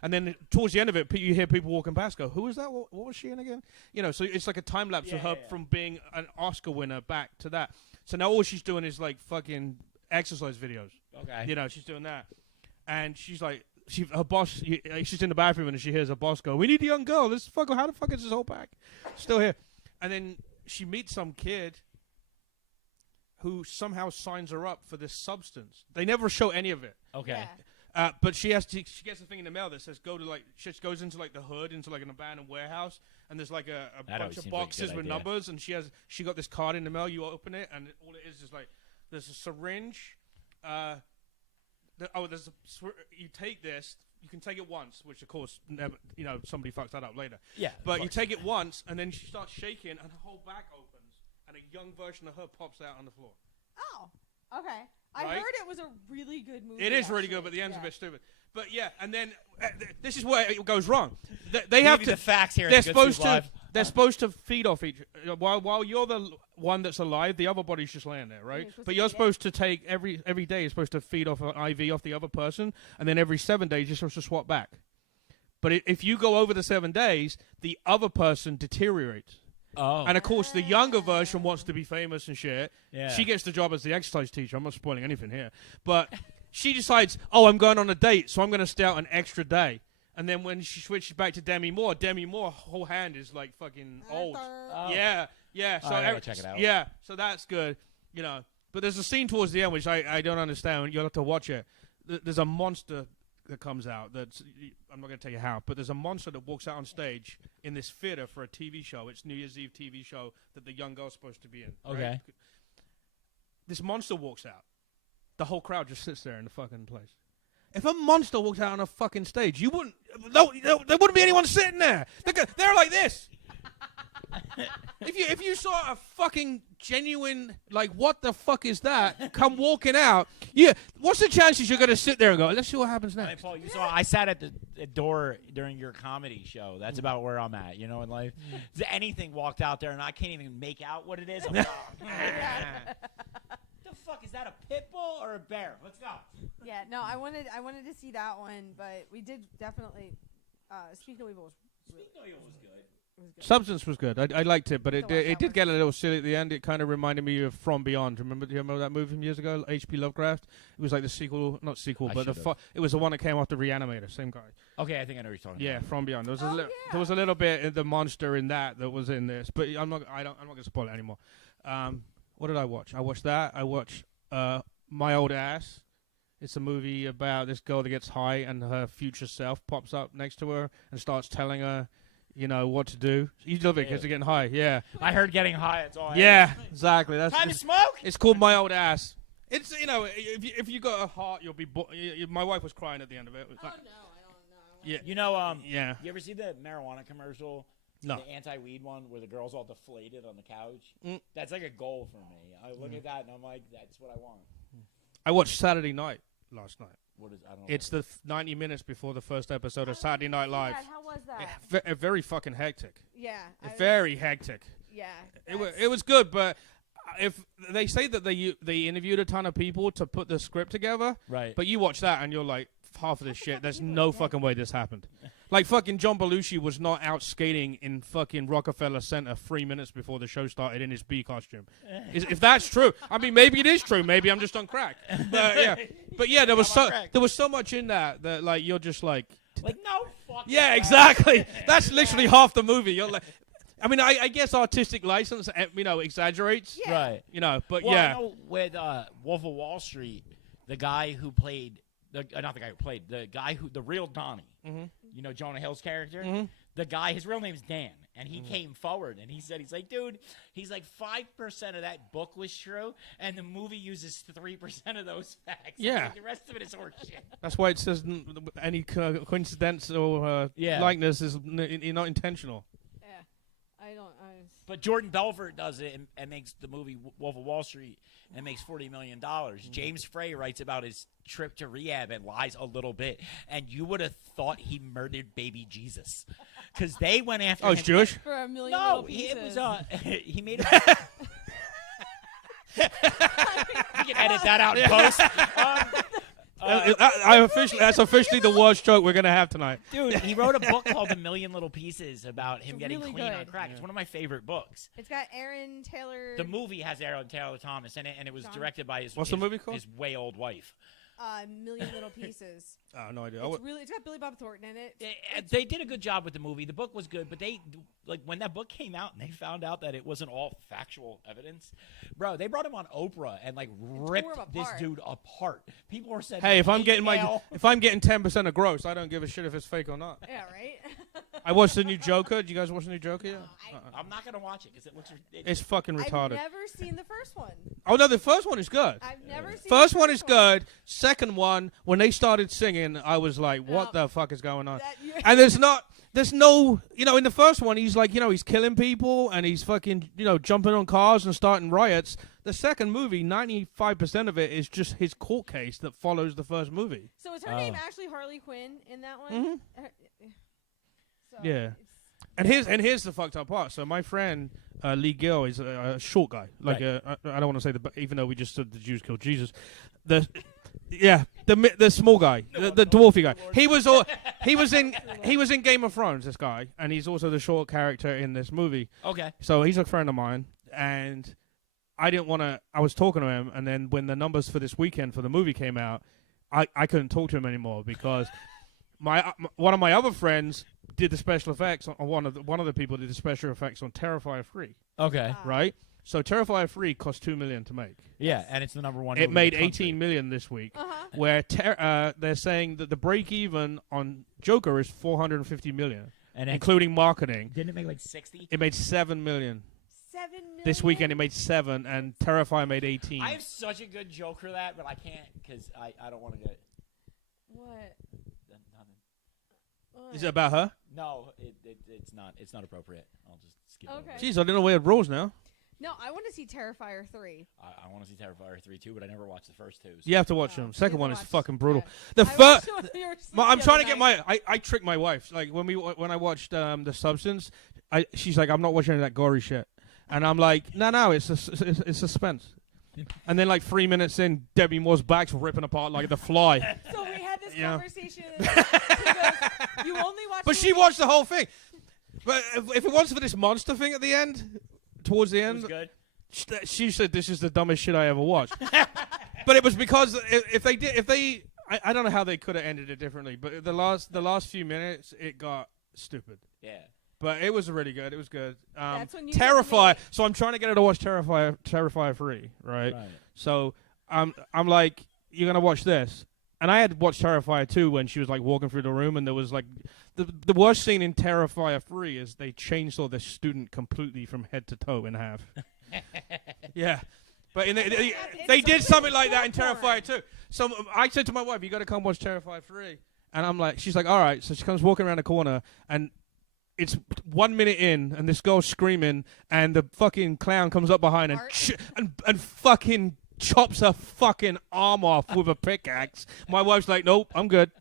and then towards the end of it, you hear people walking past, go, who is that? What was she in again? So it's like a time lapse of her from being an Oscar winner back to that. So now all she's doing is like fucking exercise videos. Okay. She's doing that, and she's like. Her boss, she's in the bathroom and she hears her boss go, "We need a young girl. How the fuck is this whole pack still here?" And then she meets some kid who somehow signs her up for this substance. They never show any of it. Okay. Yeah. But she gets a thing in the mail that says she goes into like the hood, into like an abandoned warehouse, and there's like a That bunch always of seems like a boxes good with idea. numbers, and she got this card in the mail. You open it, and all it is like there's a syringe. You take this. You can take it once, which of course never, somebody fucks that up later. Yeah. But of you course. take it once, and then she starts shaking, and her whole back opens, and a young version of her pops out on the floor. Oh, okay. I Right? heard it was a really good movie. It is really actually. good, but the end's Yeah. a bit stupid. But yeah, and then this is where it goes wrong. They have Give to. you the facts here. They're at the Good Soup supposed to. Live. They're supposed to feed off each. While you're the one that's alive, the other body's just laying there, right? you're supposed But to you're eat it. supposed to take every day. You're supposed to feed off an IV off the other person, and then every 7 days you're supposed to swap back. But if you go over the 7 days, the other person deteriorates. Oh. And of course, the younger version wants to be famous and shit. Yeah. She gets the job as the exercise teacher. I'm not spoiling anything here, but she decides, oh, I'm going on a date, so I'm going to stay out an extra day. And then when she switches back to Demi Moore, whole hand is like fucking old. Oh. Yeah. So I gotta check it out. Yeah, so that's good. But there's a scene towards the end which I don't understand. You'll have to watch it. There's a monster that comes out. I'm not going to tell you how, but there's a monster that walks out on stage in this theater for a TV show. It's New Year's Eve TV show that the young girl's supposed to be in. Okay. Right? This monster walks out, the whole crowd just sits there in the fucking place. If a monster walked out on a fucking stage, you wouldn't. No, there wouldn't be anyone sitting there. They're like this. If you saw a fucking genuine, like, what the fuck is that, come walking out, yeah, what's the chances you're gonna sit there and go, let's see what happens Hey, next? Paul, you saw I sat at the door during your comedy show. That's about where I'm at, in life. Anything walked out there and I can't even make out what it is. I'm like, the fuck is that, a pit bull or a bear? Let's go. Yeah, no, I wanted to see that one, but we did definitely. Speak No Evil was really, Speak No Evil was good. Substance was good. I liked it, but To watch that it did one. get a little silly at the end. It kind of reminded me of From Beyond. Do you remember that movie from years ago, H.P. Lovecraft? It was like the sequel, not sequel, I but should've. it was the one that came after Reanimator, same guy. Okay, I think I know what you're talking Yeah, about. From Beyond. There was Oh, there was a little bit of the monster in that was in this, but I'm not gonna spoil it anymore. What did I watch? I watched that. I watched My Old Ass. It's a movie about this girl that gets high and her future self pops up next to her and starts telling her, what to do. You love it because you're getting high. Yeah. I heard Getting High. That's all I Yeah, exactly. That's Time to smoke? It's called My Old Ass. It's if you got a heart, you'll be. My wife was crying at the end of it. Oh no, I don't know. Yeah. You Yeah. ever see the marijuana commercial? No. The anti-weed one where the girl's all deflated on the couch? Mm. That's like a goal for me. I look at that and I'm like, that's what I want. I watched Saturday Night last night. What is, I don't know. It's the 90 minutes before the first episode of Saturday Night Live. How was that? Very fucking hectic. Yeah. Very hectic. Yeah. It was good, but if they say that they interviewed a ton of people to put the script together, Right. but you watch that and you're like, half of this shit, there's people no are dead. fucking way this happened. Like fucking John Belushi was not out skating in fucking Rockefeller Center 3 minutes before the show started in his bee costume. If that's true, I mean, maybe it is true. Maybe I'm just on crack. But yeah, there was so much in that like you're just like, Like, no fucking yeah, way. exactly. That's literally half the movie. You're like, I mean, I guess artistic license, exaggerates. Yeah. Right. But Well, yeah. I know with Wolf of Wall Street, the guy who played not the guy who played the real Donnie. Mm-hmm. Jonah Hill's character. Mm-hmm. The guy, his real name's Dan, and he came forward and he's like, dude, he's like 5% of that book was true, and the movie uses 3% of those facts. Yeah. Like, the rest of it is horseshit. That's why it says any coincidence or likeness is not intentional. Yeah. I don't. But Jordan Belfort does it and makes the movie Wolf of Wall Street and makes $40 million. James Frey writes about his trip to rehab and lies a little bit. And you would have thought he murdered baby Jesus. Because they went after him. Oh, he's Jewish? For a million No, little it pieces. was he made a... You can edit that out in post. That's officially the worst joke we're gonna have tonight. Dude, he wrote a book called A Million Little Pieces about him It's getting really clean on good. crack. It's one of my favorite books. It's got Aaron Taylor. The movie has Aaron Taylor Thomas in it, and it was John? directed by his What's the movie called? His way old wife. Million Little Pieces. Oh, no idea. It's got Billy Bob Thornton in it. They did a good job with the movie. The book was good, but when that book came out and they found out that it wasn't all factual evidence, bro, they brought him on Oprah and like ripped him this apart. dude apart. People were saying, Hey, if I'm getting mail. if I'm getting 10% of gross, I don't give a shit if it's fake or not. Oh. Yeah, right? I watched the new Joker. Did you guys watch the new Joker yet? I'm not gonna watch it because it looks. It's fucking I've retarded. never seen the first one. Oh no, the first one is good. I've never seen First the one is good. Second one, when they started singing, I was like, "What No. the fuck is going on?" That- And there's no, in the first one, he's like, he's killing people and he's fucking, jumping on cars and starting riots. The second movie, 95% of it is just his court case that follows the first movie. So is her name actually Harley Quinn in that one? Mhm. So Yeah. it's- And here's the fucked up part. So my friend Lee Gill is a short guy. Like Right. I don't want to say even though we just said the Jews killed Jesus, the small guy, the dwarfy guy. He was in Game of Thrones. This guy, and he's also the short character in this movie. Okay. So he's a friend of mine, and I didn't want to. I was talking to him, and then when the numbers for this weekend for the movie came out, I couldn't talk to him anymore because one of my other friends did the special effects on one of the people did the special effects on Terrifier 3, Okay. right? So Terrifier 3 cost $2 million to make. Yeah, and it's the number one. It movie made in the country. $18 million this week. Uh-huh. Where they're saying that the break even on Joker is $450 million, and including marketing. didn't it make like 60? It made $7 million. 7 million. This weekend it made 7, and Terrifier made 18. I have such a good joke for that, but I can't because I don't want to get What? nothing. What? Is it about her? No, it's not. It's not appropriate. I'll just skip over Okay. it. Jeez, I didn't know we had rules now. No, I want to see Terrifier 3. I want to see Terrifier 3 too, but I never watched the first 2. So. You have to watch them. You Second have one to is watch- fucking brutal. yeah. The I first. watched it when we were asleep I'm the trying to other get night. I tricked my wife. Like when I watched The Substance, she's like, I'm not watching any of that gory shit, and I'm like, no, it's suspense. And then like 3 minutes in, Debbie Moore's back's ripping apart like the fly. So we had this Yeah. conversation. She goes, you only watch. But she watched the whole thing. But if it wasn't for this monster thing at the end, towards the It end, was good. she said this is the dumbest shit I ever watched. But it was because I don't know how they could have ended it differently. But the last few minutes it got stupid. Yeah. But it was really good. It was good. That's when you said to Terrifier. me- So I'm trying to get her to watch Terrifier 3, right? Right. So I'm like, you're gonna watch this, and I had watched Terrifier 2 when she was like walking through the room, and there was like the worst scene in Terrifier 3 is they chainsaw the student completely from head to toe in half. Yeah. But they did something like that in Terrifier 2. So I said to my wife, you got to come watch Terrifier 3. And I'm like, she's like, all right. So she comes walking around the corner, and it's 1 minute in, and this girl's screaming, and the fucking clown comes up behind and fucking chops her fucking arm off with a pickaxe. My wife's like, nope, I'm good.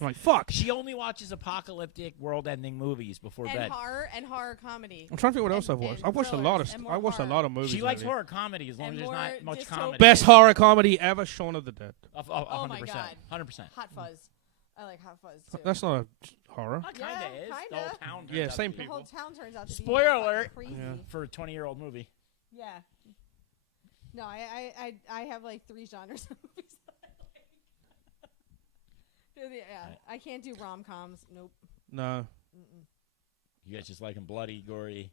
I'm like, fuck. She only watches apocalyptic, world-ending movies before bed. And horror comedy. I'm trying to think what else I've watched. and I've watched a lot of thrillers and more I watched a lot of movies. She likes lately. horror comedy as long as And there's more not much dystopian. comedy. Best horror comedy ever, Shaun of the Dead. Of Oh my 100%. God. 100%. Hot Fuzz. I like Hot Fuzz too. That's not a horror. That kind of Yeah, is. The kinda. whole town turns Yeah, out same to be- the whole people. town turns out to be Spoiler fucking alert. crazy. Yeah. for a 20-year-old movie. Yeah. No, I have like 3 genres of movies that I like. Yeah, I can't do rom-coms. Nope. No. You guys just like them bloody, gory.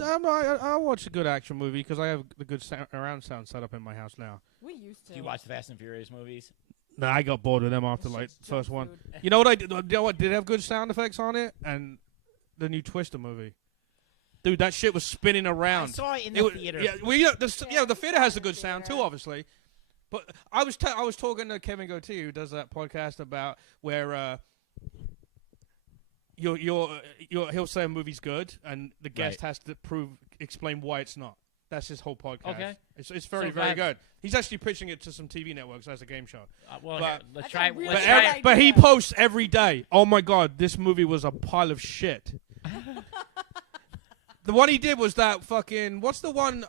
I'll watch a good action movie because I have the good surround sound set up in my house now. We used to. Do you watch the Fast and Furious movies? No, I got bored with them after That like shit's the first junk one. food. You know what I did? You know what did have good sound effects on it? And the new Twister movie. Dude, that shit was spinning around. I saw it in It the wa- theater. Yeah, the theater has the good sound too, theater. obviously. But I was talking to Kevin Goatee, who does that podcast about where he'll say a movie's good, and the guest has to explain why it's not. That's his whole podcast. Okay. It's very So very that- good. He's actually pitching it to some TV networks as a game show. Well, But- here, let's That's try. a really Let's good try. idea. But he posts every day. Oh my god, this movie was a pile of shit. The one he did was that fucking what's the one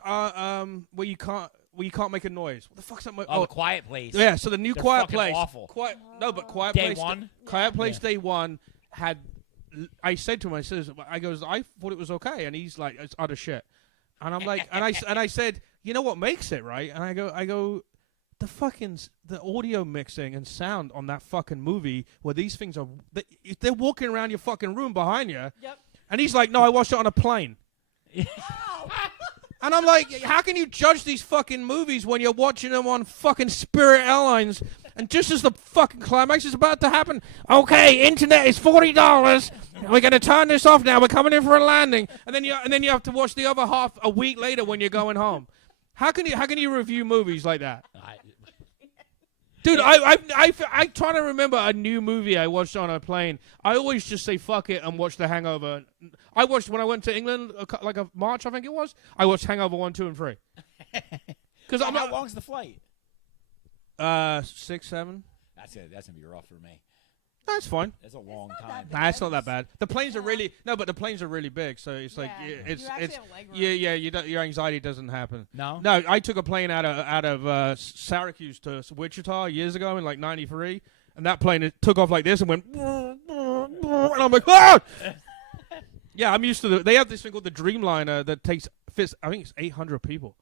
where you can't make a noise. What the fuck's that? Oh, The Quiet Place. Yeah, so the new They're Quiet fucking Place. awful. Quiet Day Place. one? Quiet Place Yeah. Day 1 had. I said to him, I thought it was okay, and he's like, it's utter shit. And I'm like, and I said, you know what makes it right? And I go, the audio mixing and sound on that fucking movie where these things are, they're walking around your fucking room behind you. Yep. And he's like, no, I watched it on a plane. And I'm like, how can you judge these fucking movies when you're watching them on fucking Spirit Airlines? And just as the fucking climax is about to happen, okay, internet is $40. We're gonna turn this off now. We're coming in for a landing, and then you have to watch the other half a week later when you're going home. How can you review movies like that? Dude, I try to remember a new movie I watched on a plane. I always just say fuck it and watch The Hangover. I watched when I went to England, like a March, I think it was. I watched Hangover 1, 2, and 3. Because I'm How not long's the flight? 6, 7. That's gonna be rough for me. That's fine. That's a long not time. that Nah, it's not that bad. The planes are Yeah. but the planes are really big, so it's like Yeah. it's You actually it's have leg room. yeah. Your anxiety doesn't happen. No. No, I took a plane out of Syracuse to Wichita years ago in like '93, and that plane it took off like this and went, and I'm like, ah! Yeah, I'm used to They have this thing called the Dreamliner that fits. I think it's 800 people.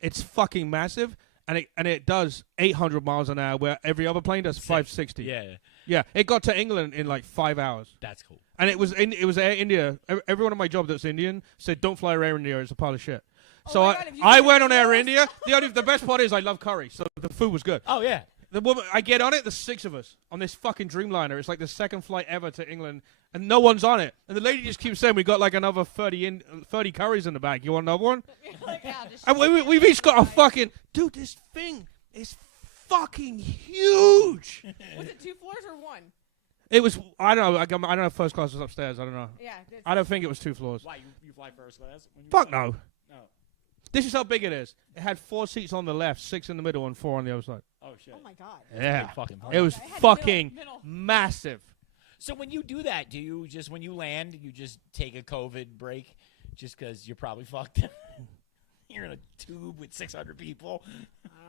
It's fucking massive, and it does 800 miles an hour, where every other plane does 560. Yeah, Yeah, it got to England in like 5 hours. that's cool. And it was Air India. Everyone on my job that's Indian said, "Don't fly Air India; it's a pile of shit." Oh So my God, have you I seen went the on Air videos? India. The best part is I love curry, so the food was good. Oh yeah. The woman, I get on it. There's 6 of us on this fucking Dreamliner. It's like the second flight ever to England, and no one's on it. And the lady just keeps saying, "We got like another 30 curries in the bag. You want another one?" Like, yeah, just And we've each got a fucking dude. This thing is fucking huge. Was it 2 floors or 1? It was. I don't know. I don't know if first class was upstairs. I don't know. Yeah. I don't think it was 2 floors. Why you fly first class? When you Fuck fly? no. No. This is how big it is. It had 4 seats on the left, 6 in the middle, and 4 on the other side. Oh shit. Oh my god. Yeah. Big fucking plane. It was It had fucking middle. massive. So when you do that, do you just when you land, you just take a COVID break, just because you're probably fucked? You're in a tube with 600 people.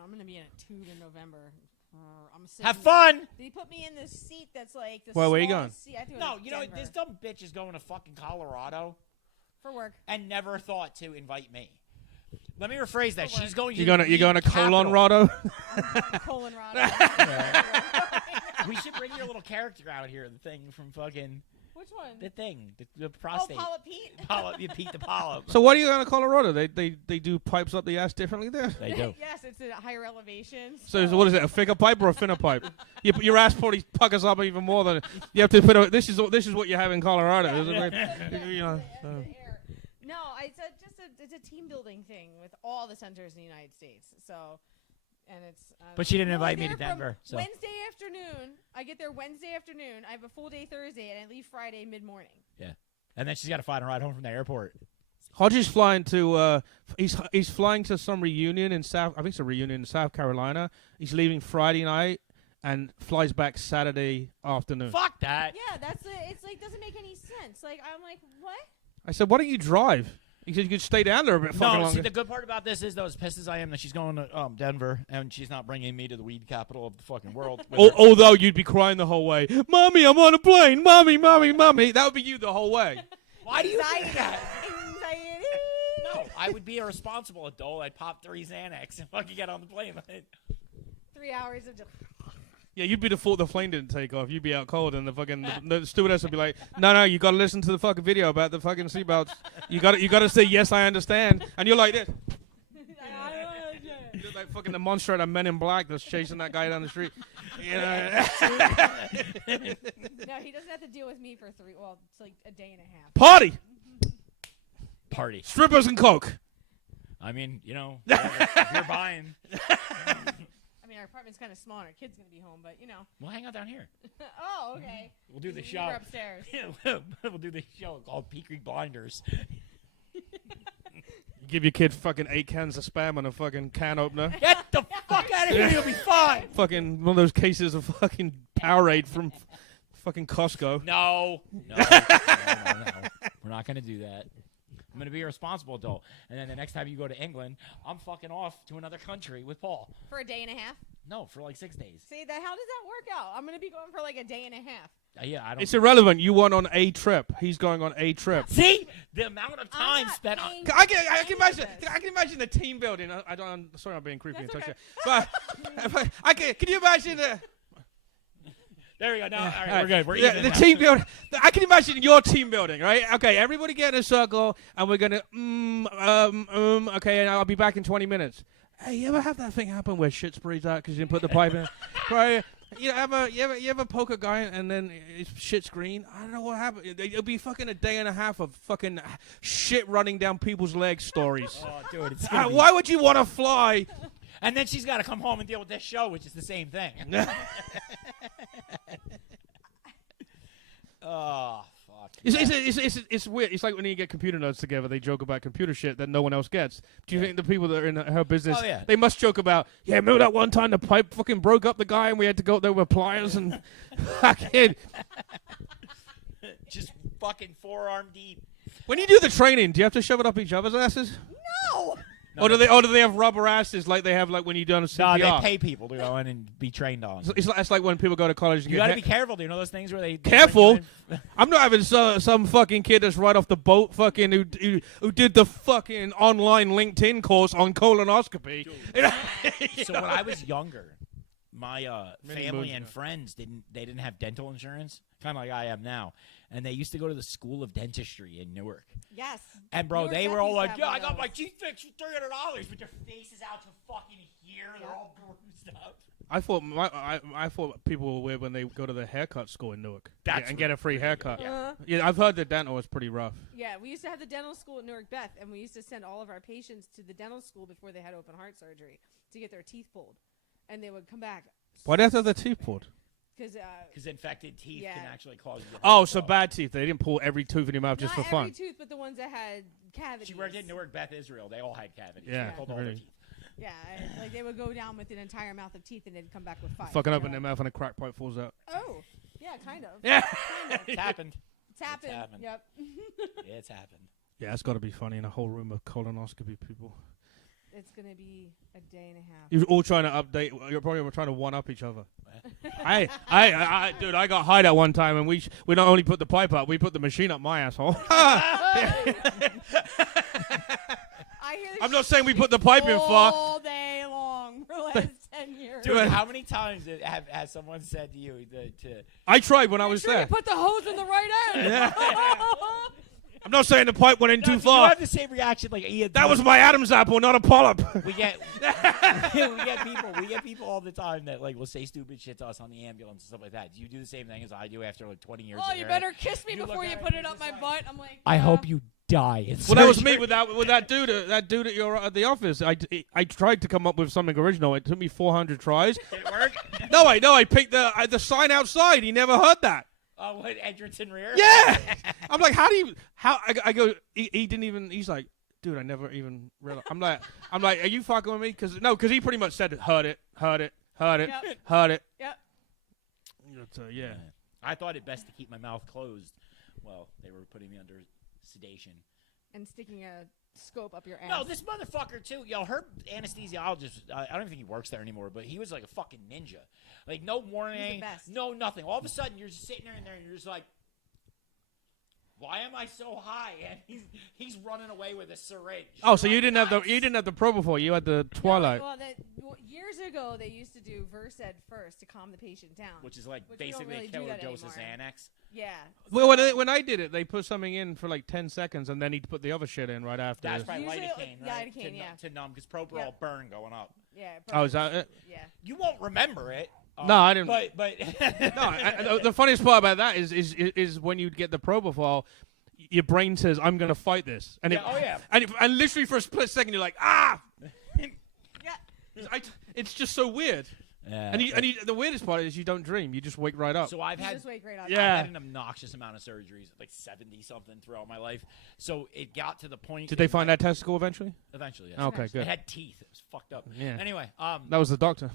I'm gonna be in a tube in November. I'm Have fun. They put me in this seat that's like the Where you smallest going? seat. I think it No, was you know Denver. this dumb bitch is going to fucking Colorado For work. and never thought to invite me. Let me rephrase that. For She's work. going. To You're going to capital. Colorado? Colorado. We should bring your little character out here. The thing from fucking Which one? the thing, the Oh, prostate. Polyp Pete. Polyp, you Pete the polyp. So what are you going to Colorado? They do pipes up the ass differently there? They do. Yes, it's at higher elevations. So what is it, a thicker pipe or a thinner pipe? Your ass probably puckers up even more than you have to put. This is what you have in Colorado, isn't it? You know, so. No, it's a team building thing with all the centers in the United States. So, and it's. But she didn't We'll invite be me to there from Denver. So. Wednesday afternoon. I get there Wednesday afternoon. I have a full day Thursday, and I leave Friday mid morning. Yeah, and then she's got to find a ride home from the airport. Hodges flying to he's flying to some reunion in South. I think it's a reunion in South Carolina. He's leaving Friday night and flies back Saturday afternoon. Fuck that. Yeah, it's like doesn't make any sense. Like I'm like, what? I said, why don't you drive? He said you could stay down there a bit fucking No, longer. see, the good part about this is, though, as pissed as I am that she's going to Denver and she's not bringing me to the weed capital of the fucking world. Although you'd be crying the whole way. Mommy, I'm on a plane. Mommy, mommy, mommy. That would be you the whole way. Why do you think that? Anxiety. No, I would be a responsible adult. I'd pop 3 Xanax and fucking get on the plane. 3 hours of just. Yeah, you'd be the fault the plane didn't take off. You'd be out cold, and the stewardess would be like, "No, you got to listen to the fucking video about the fucking seatbelts. You got to say yes, I understand." And you're like this. You're like fucking the monster out of Men in Black that's chasing that guy down the street. You know? No, he doesn't have to deal with me for 3. Well, it's like a day and a half. Party, Party. strippers and coke. I mean, you know, if you're buying, I mean, our apartment's kind of small, and our kid's gonna be home, but you know. we'll hang out down here. Oh, okay. We'll do the We show. were upstairs. We'll do the show called Peak Creek Blinders. Give your kid fucking 8 cans of Spam and a fucking can opener. Get the fuck out of here. You'll be fine. Fucking one of those cases of fucking Powerade from fucking Costco. No. We're not going to do that. I'm going to be a responsible adult. And then the next time you go to England, I'm fucking off to another country with Paul. For a day and a half. No, for like 6 days. See, how does that work out? I'm gonna be going for like a day and a half. Yeah, I don't. It's irrelevant. You went on a trip. He's going on a trip. See the amount of I'm time not spent on. paying I can any imagine. of this. I can imagine the team building. I don't. I'm sorry, I'm being creepy That's and okay. touchy. But I can. Can you imagine the? There we go. No, all right, All right. we're good. We're Yeah, even the now. team building. I can imagine your team building, right? Okay, everybody get in a circle, and we're gonna. Okay, and I'll be back in 20 minutes. Hey, you ever have that thing happen where shit sprays out because you didn't put the pipe in? Right? You ever poke a guy and then his shit's green? I don't know what happened. It'll be fucking a day and a half of fucking shit running down people's legs stories. Oh, dude, it's gonna be- Why would you want to fly? And then she's got to come home and deal with this show, which is the same thing. Oh, fuck. It's weird. It's like when you get computer nerds together, they joke about computer shit that no one else gets. Do you think the people that are in her business, Oh, yeah. they must joke about, yeah, remember that one time the pipe fucking broke up the guy and we had to go there with pliers and fucking. Just fucking forearm deep. When you do the training, do you have to shove it up each other's asses? No. Or do they have rubber asses like they have like when you do on a CPR? No, they pay people to go in and be trained on. It's like when people go to college and You get got to be careful. Do you know those things where they Careful. bring you in? I'm not having some fucking kid that's right off the boat fucking who did the fucking online LinkedIn course on colonoscopy. So when I was younger, my Many family moons and ago. friends didn't have dental insurance, kind of like I have now, and they used to go to the School of Dentistry in Newark. Yes. And bro, Newark they were all Baptist like, have "Yeah, one I of got those. my teeth fixed for $300," but their faces out to fucking here, they're all bruised up. I thought people were weird when they go to the haircut school in Newark and get a free haircut. Uh-huh. Yeah, I've heard the dental was pretty rough. Yeah, we used to have the dental school at Newark Beth, and we used to send all of our patients to the dental school before they had open heart surgery to get their teeth pulled, and they would come back. Why do they have to have their teeth pulled? Because infected teeth can actually cause you. Oh, so bad teeth. They didn't pull every tooth in your mouth just for Not fun. every tooth, but the ones that had cavities. She worked at Newark Beth Israel. They all had cavities. Yeah, They pulled all their teeth. Yeah, like they would go down with an entire mouth of teeth, and they'd come back with 5. Fucking open their mouth and a crack pipe falls out. Oh, yeah, kind of. Yeah. Kind of. It's happened. It's happened. happened. Yep. It's happened. Yeah, it's got to be funny in a whole room of colonoscopy people. It's gonna be a day and a half. You're all trying to update. You're probably trying to one up each other. Dude, I got high that one time, and we not only put the pipe up, we put the machine up my asshole. I hear this I'm not saying we put the pipe in far. all day long for the last 10 years. Dude, how many times has someone said to you I tried when I was Sure, there. you put the hose in the right end. I'm not saying the pipe went in too You far. have the same reaction like Ian. That was my Adam's apple, not a polyp. We get people all the time that like will say stupid shit to us on the ambulance and stuff like that. Do you do the same thing as I do after like 20 years? Oh, of you marriage? better kiss me You before look you at put it it up my and butt. I'm like, I hope you die. Well, that was me with that dude at your at the office. I tried to come up with something original. It took me 400 tries. Did it work? No, I picked the sign outside. He never heard that. Oh, what, entrance and rear? Yeah. I'm like, I go, he didn't even, he's like, dude, I never even realized. I'm like, are you fucking with me? Because he pretty much said, heard it. Yep. Yep. Yeah. I thought it best to keep my mouth closed. Well, they were putting me under sedation. And sticking a scope up your ass. No, this motherfucker too. Yo, her anesthesiologist. I don't even think he works there anymore, but he was like a fucking ninja. Like no warning, no nothing. All of a sudden, you're just sitting there, and you're just like, "Why am I so high?" And he's running away with a syringe. Oh, so you didn't have the propofol. You had the Twilight. No, years ago, they used to do Versed first to calm the patient down. Which is like we basically don't really a killer do that dose of anymore. Xanax. Yeah. Well, when I did it, they put something in for like 10 seconds, and then he'd put the other shit in right after. That's right, Usually, lidocaine, right? lidocaine, yeah. To numb, because propofol burn going up. Yeah. Oh, is that it? Yeah. You won't remember it. No, I didn't. But No, the funniest part about that is when you get the propofol, your brain says, "I'm going to fight this," and and literally for a split second you're like, "Ah!" Yeah. It's just so weird. Yeah. And the weirdest part is you don't dream; you just wake right up. So I've had just wake right up. Yeah. I've had an obnoxious amount of surgeries, like 70 something throughout my life. So it got to the point. Did they find that testicle eventually? Eventually, yes. Okay, good. It had teeth. It was fucked up. Yeah. Anyway, that was the doctor.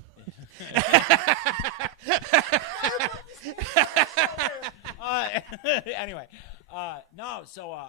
Anyway, no. So I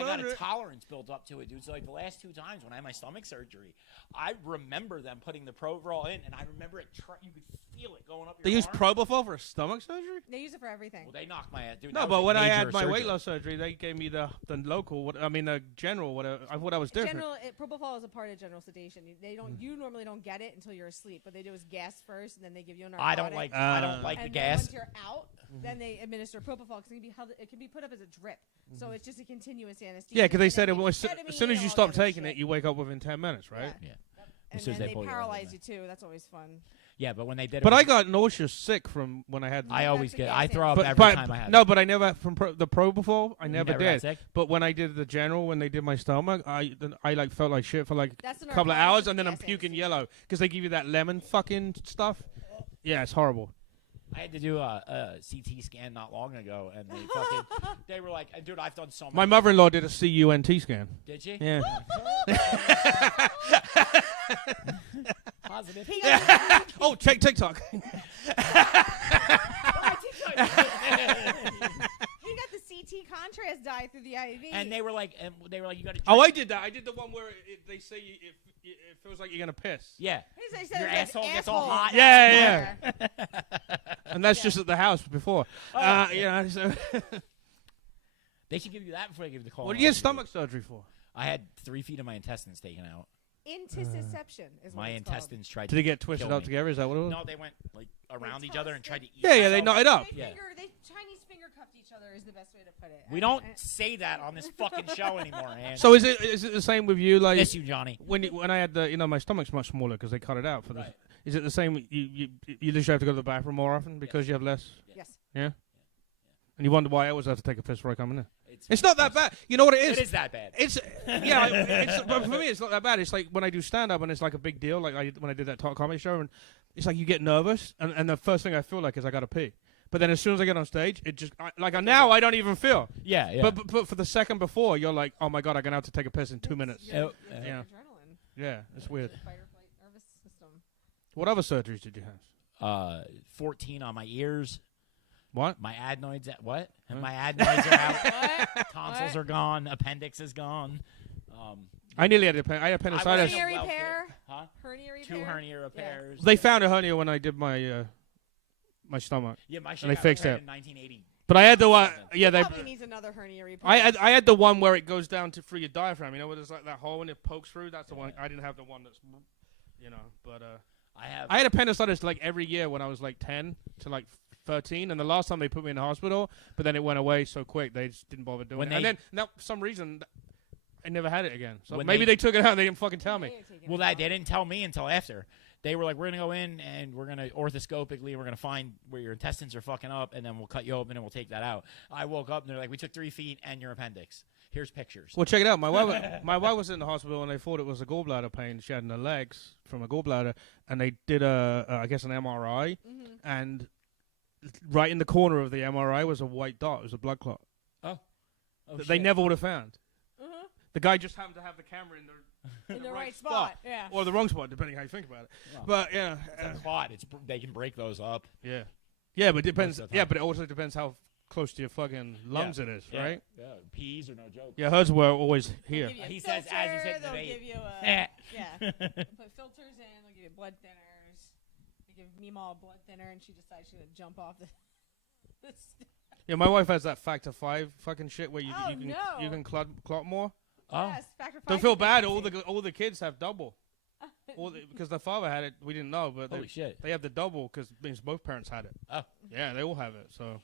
got a tolerance built up to it, dude. So like the last 2 times when I had my stomach surgery, I remember them putting the Provrol in, and I remember it. You could feel it going up your They use arm. propofol for stomach surgery? They use it for everything. Well, they knocked my ass, dude. No, that but was a when I major had my weight surgery. loss surgery, they gave me the local. The general. Whatever. I thought I was different. Propofol is a part of general sedation. They don't. You normally don't get it until you're asleep, but they do is gas first, and then they give you a narcotic. I don't like the and gas. Once you're out, then they administer propofol because it can be put up as a drip. So it's just a continuous anesthesia. Yeah, because they And said then as soon as you stop taking it, you wake up within 10 minutes, right? Yeah. And As soon as then they they pull you over paralyze there. you too. That's always fun. Yeah, but when they did it, But I got nauseous sick from when I had. I always the get. gas I throw up but, every but time I have. no, it. but I never from the propofol. I never never got did. sick? But when I did the general, when they did my stomach, I like felt like shit for like That's the a couple of narcotic hours, and then I'm gas puking anesthesia. yellow because they give you that lemon fucking stuff. Yeah, it's horrible. I had to do a CT scan not long ago, and they were like, dude, I've done so much. My mother-in-law did a CUNT scan. Did she? Yeah. Positive. Oh, check TikTok. He got the CT contrast dye through the IV. And they were like, you got to. Oh, I did that. I did the one where they say it feels like you're gonna piss. Yeah. He said Your it's asshole gets all hot. Yeah, Yeah. And that's just at the house before. So They should give you that before they give you the call. what do you get stomach surgery for? I had 3 feet of my intestines taken out. Intussusception is what My it's intestines tried Did to they get twisted kill up me. together? Is that what it was? No, they went like around each other and tried to eat. Yeah, they themselves. knot it up. They Yeah. they Chinese finger cuffed each other is the best way to put it. We don't say that on this fucking show anymore, man. So is it the same with you? Like Miss you, Johnny. when I had my stomach's much smaller because they cut it out for this. Right. Is it the same? You just have to go to the bathroom more often because you have less. Yes. Yeah. And you wonder why I always have to take a piss before I come in there. It's not that bad. You know what it is? It is that bad. It's yeah. But for me, it's not that bad. It's like when I do stand up and it's like a big deal. Like when I did that talk comedy show, and it's like you get nervous, and the first thing I feel like is I gotta pee. But then as soon as I get on stage, it just now I don't even feel. Yeah, yeah. But for the second before, you're like, oh my god, I'm gonna have to take a piss in 2 minutes. Yeah. Yeah. Adrenaline. Yeah, it's weird. Fight or flight nervous system. What other surgeries did you have? 14 on my ears. What? My adenoids. Huh? My adenoids are out. What? Tonsils What? are gone. Appendix is gone. I nearly had I had appendicitis. Hernia Well, repair. Huh? Hernia repair. 2 hernia repairs. They found a hernia when I did my my stomach. Yeah, my shit and they got fixed repaired it. in 1980. But I had the one. Yeah, they. Probably needs another hernia repair. I had the one where it goes down to through your diaphragm. You know, where there's like that hole and it pokes through. That's the one. I didn't have the one that's, you know. But I had appendicitis like every year when I was like 10 to like 13, and the last time they put me in the hospital, but then it went away so quick they just didn't bother doing it. And then now for some reason I never had it again. So When maybe they- they took it out and they didn't fucking tell me. Well, they didn't tell me until after. They were like, we're going to go in and we're going to orthoscopically, we're going to find where your intestines are fucking up, and then we'll cut you open and we'll take that out. I woke up and they're like, we took 3 feet and your appendix. Here's pictures. Well, check it out. My wife was in the hospital and they thought it was a gallbladder pain she had in her legs from a gallbladder, and they did I guess an MRI, and right in the corner of the MRI was a white dot. It was a blood clot. Oh, That they never would have found. Uh-huh. The guy just happened to have the camera in In the right spot. Yeah. or the wrong spot, depending how you think about it. Well, But yeah, It's a clot. They can break those up. yeah, but it depends. Most of the Yeah, time. but it also depends how close to your fucking lungs it is, Yeah. right? Yeah, peas are no joke. Yeah, hers were always here. They'll give you a He says as he's filter, hitting the they'll vape. give you a Eh. yeah. Put filters in. They'll give you blood thinners. They give Mima a blood thinner, and she decides she's gonna jump off the. Yeah, my wife has that factor 5 fucking shit where you Oh, you can no. you can clot more. Oh. Yes, factor Don't five feel bad. deficiency. All the kids have double. Because their father had it, we didn't know, but Holy shit. they have the double because means both parents had it. Oh. Yeah, they all have it. So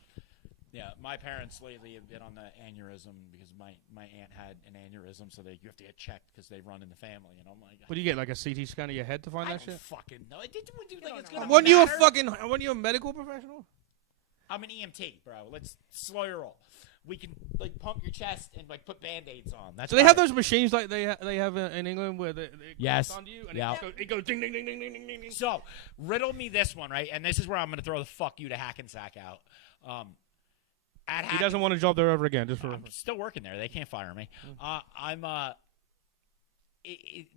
Yeah, my parents lately have been on the aneurysm because my aunt had an aneurysm, so you have to get checked because they run in the family, and I'm like, what do you get, like a CT scan of your head to find I that don't shit? fucking know. It didn't do like it's gonna Weren't you matter. weren't you a medical professional? I'm an EMT, bro. Let's slow your roll. We can like pump your chest and like put band-aids on. That's So they about have it. those machines like they have in England where they Yes. connect onto you and Yeah. it goes ding ding ding ding ding ding ding. ding. So riddle me this one, right? And this is where I'm gonna throw the fuck you to Hackensack out. At He doesn't want a job there ever again. Just for I'm reference. still working there. They can't fire me.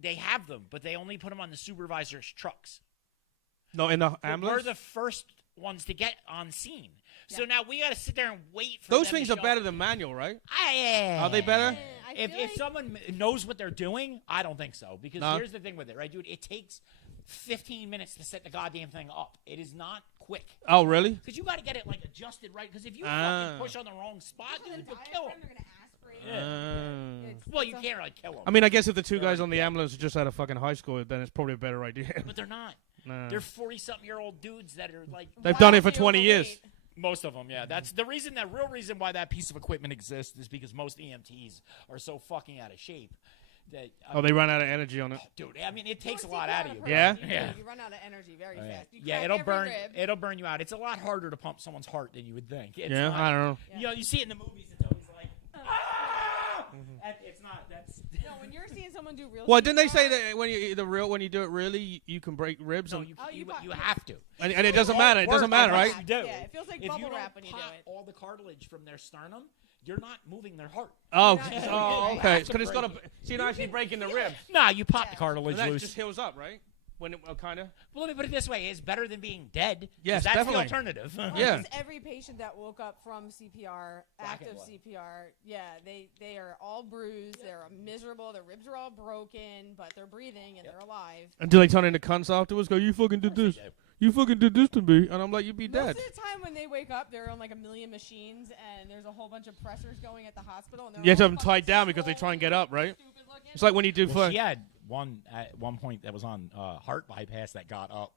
They have them, but they only put them on the supervisor's trucks. No, in the But ambulance. we're the first ones to get on scene. So now we got to sit there and wait for Those them things to are show better up. than manual, right? Are Are they better? I If feel like someone knows what they're doing, I don't think so. Because No. here's the thing with it, right, dude? It takes 15 minutes to set the goddamn thing up. It is not quick. Oh, really? Because you got to get it like adjusted right. Because if you Ah. fucking push on the wrong spot, the dude, you'll kill diaphragm, them. they're gonna aspirate it. Yeah. It's- Well, it's you a- can't really kill them. I mean, I guess if the two They're guys on the dead. ambulance are just out of fucking high school, then it's probably a better idea. But they're not. Nah. They're 40-something-year-old dudes that are like They've done it for wildly 20 years. overweight. most of them. Yeah, that's the reason. The real reason why that piece of equipment exists is because most EMTs are so fucking out of shape that. Oh, they run out of energy on it. Dude, I mean, it takes a Don't lot take out it of you. a bro. Yeah? person. Yeah. You run out of energy very fast. You Yeah, crack it'll every burn. rib. It'll burn you out. It's a lot harder to pump someone's heart than you would think. It's Yeah, not- I don't know. You know, you see it in the movies. It's always like, ah! It's not. That's. No, when you're seeing someone do real. Well, didn't they say CPR, that when you do it really, you can break ribs? No, and, you, Oh, you, you you pop- have to. and it doesn't matter. It doesn't matter, right? You do. Yeah, it feels like If bubble you don't wrap when you do pop it. all the cartilage from their sternum, you're not moving their heart. Oh, Yeah. oh, You okay. have to Because it's got to. break So you're not actually breaking the ribs. Nah, you pop the Yeah. cartilage And that loose. just heals up, right? When it kind of. Well, let me put it this way: it's better than being dead. 'cause Yes, that's definitely. the alternative. Yeah. Almost every patient that woke up from CPR, Black and active white. CPR, yeah, they are all bruised. They're miserable. Their ribs are all broken, but they're breathing and they're alive. Until they turn into cunts afterwards, go, you fucking did this. You fucking did this to me. And I'm like, you'd be Most dead. of the time when they wake up, they're on like a million machines, and there's a whole bunch of pressors going at the hospital. And they're You have to all have them fucking tied down because they try and get up, right? stupid looking. It's like when you do Well, fuck. she had one at one point that was on heart bypass that got up.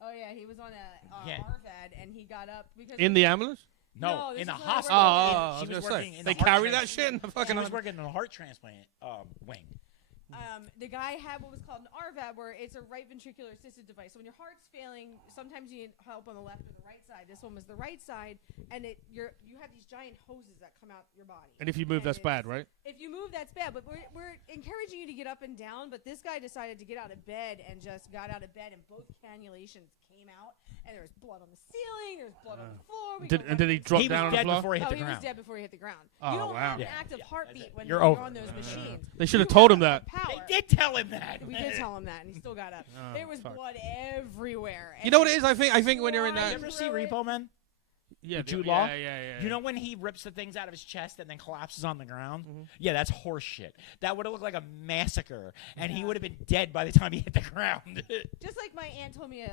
Oh yeah, he was on a Yeah. RVAD, and he got up because In the ambulance? No, No, this in the is when I worked hospital. Oh, in- I was She going was to working say. in They the heart carry that transplant. shit in the fucking. She was working in the heart transplant wing. The guy had what was called an RVAD, where it's a right ventricular assisted device. So when your heart's failing, sometimes you need help on the left or the right side. This one was the right side, and you have these giant hoses that come out your body. And if you move, that's bad, right? If you move, that's bad. But we're encouraging you to get up and down. But this guy decided to get out of bed and just got out of bed, and both cannulations came out, and there was blood on the ceiling. There was blood on the floor. Did he drop down on the floor? Before he hit the He ground. was dead before he hit the ground. Oh, You don't wow. have an active heartbeat when You're you're over. on those machines. They should have You told have him that. power. They did tell him that. We did tell him that, and he still got up. Oh, There was fuck. blood everywhere. You know what it is? I think when you're in You that, ever see Repo Man? yeah, With Jude Law? yeah. You know when he rips the things out of his chest and then collapses on the ground? Mm-hmm. Yeah, that's horse shit. That would have looked like a massacre, and he would have been dead by the time he hit the ground. Just like my aunt told me,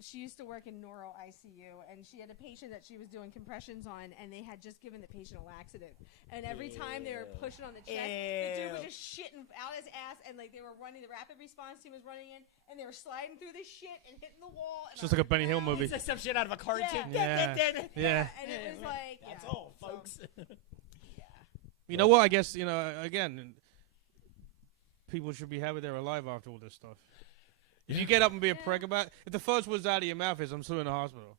she used to work in neuro ICU, and she had a patient that she was doing compressions on, and they had just given the patient a laxative. And every time they were pushing on the chest, the dude was just shitting out his ass, and like they were running, the rapid response team was running in, and they were sliding through the shit and hitting the wall. And It's just like a Benny Hill movie. It's like some shit out of a cartoon. Yeah. Yeah. And it was like, That's all, folks. You know what? I guess, again, people should be happy they're alive after all this stuff. If you get up and be a prick about it, if the first words out of your mouth is, I'm suing the hospital.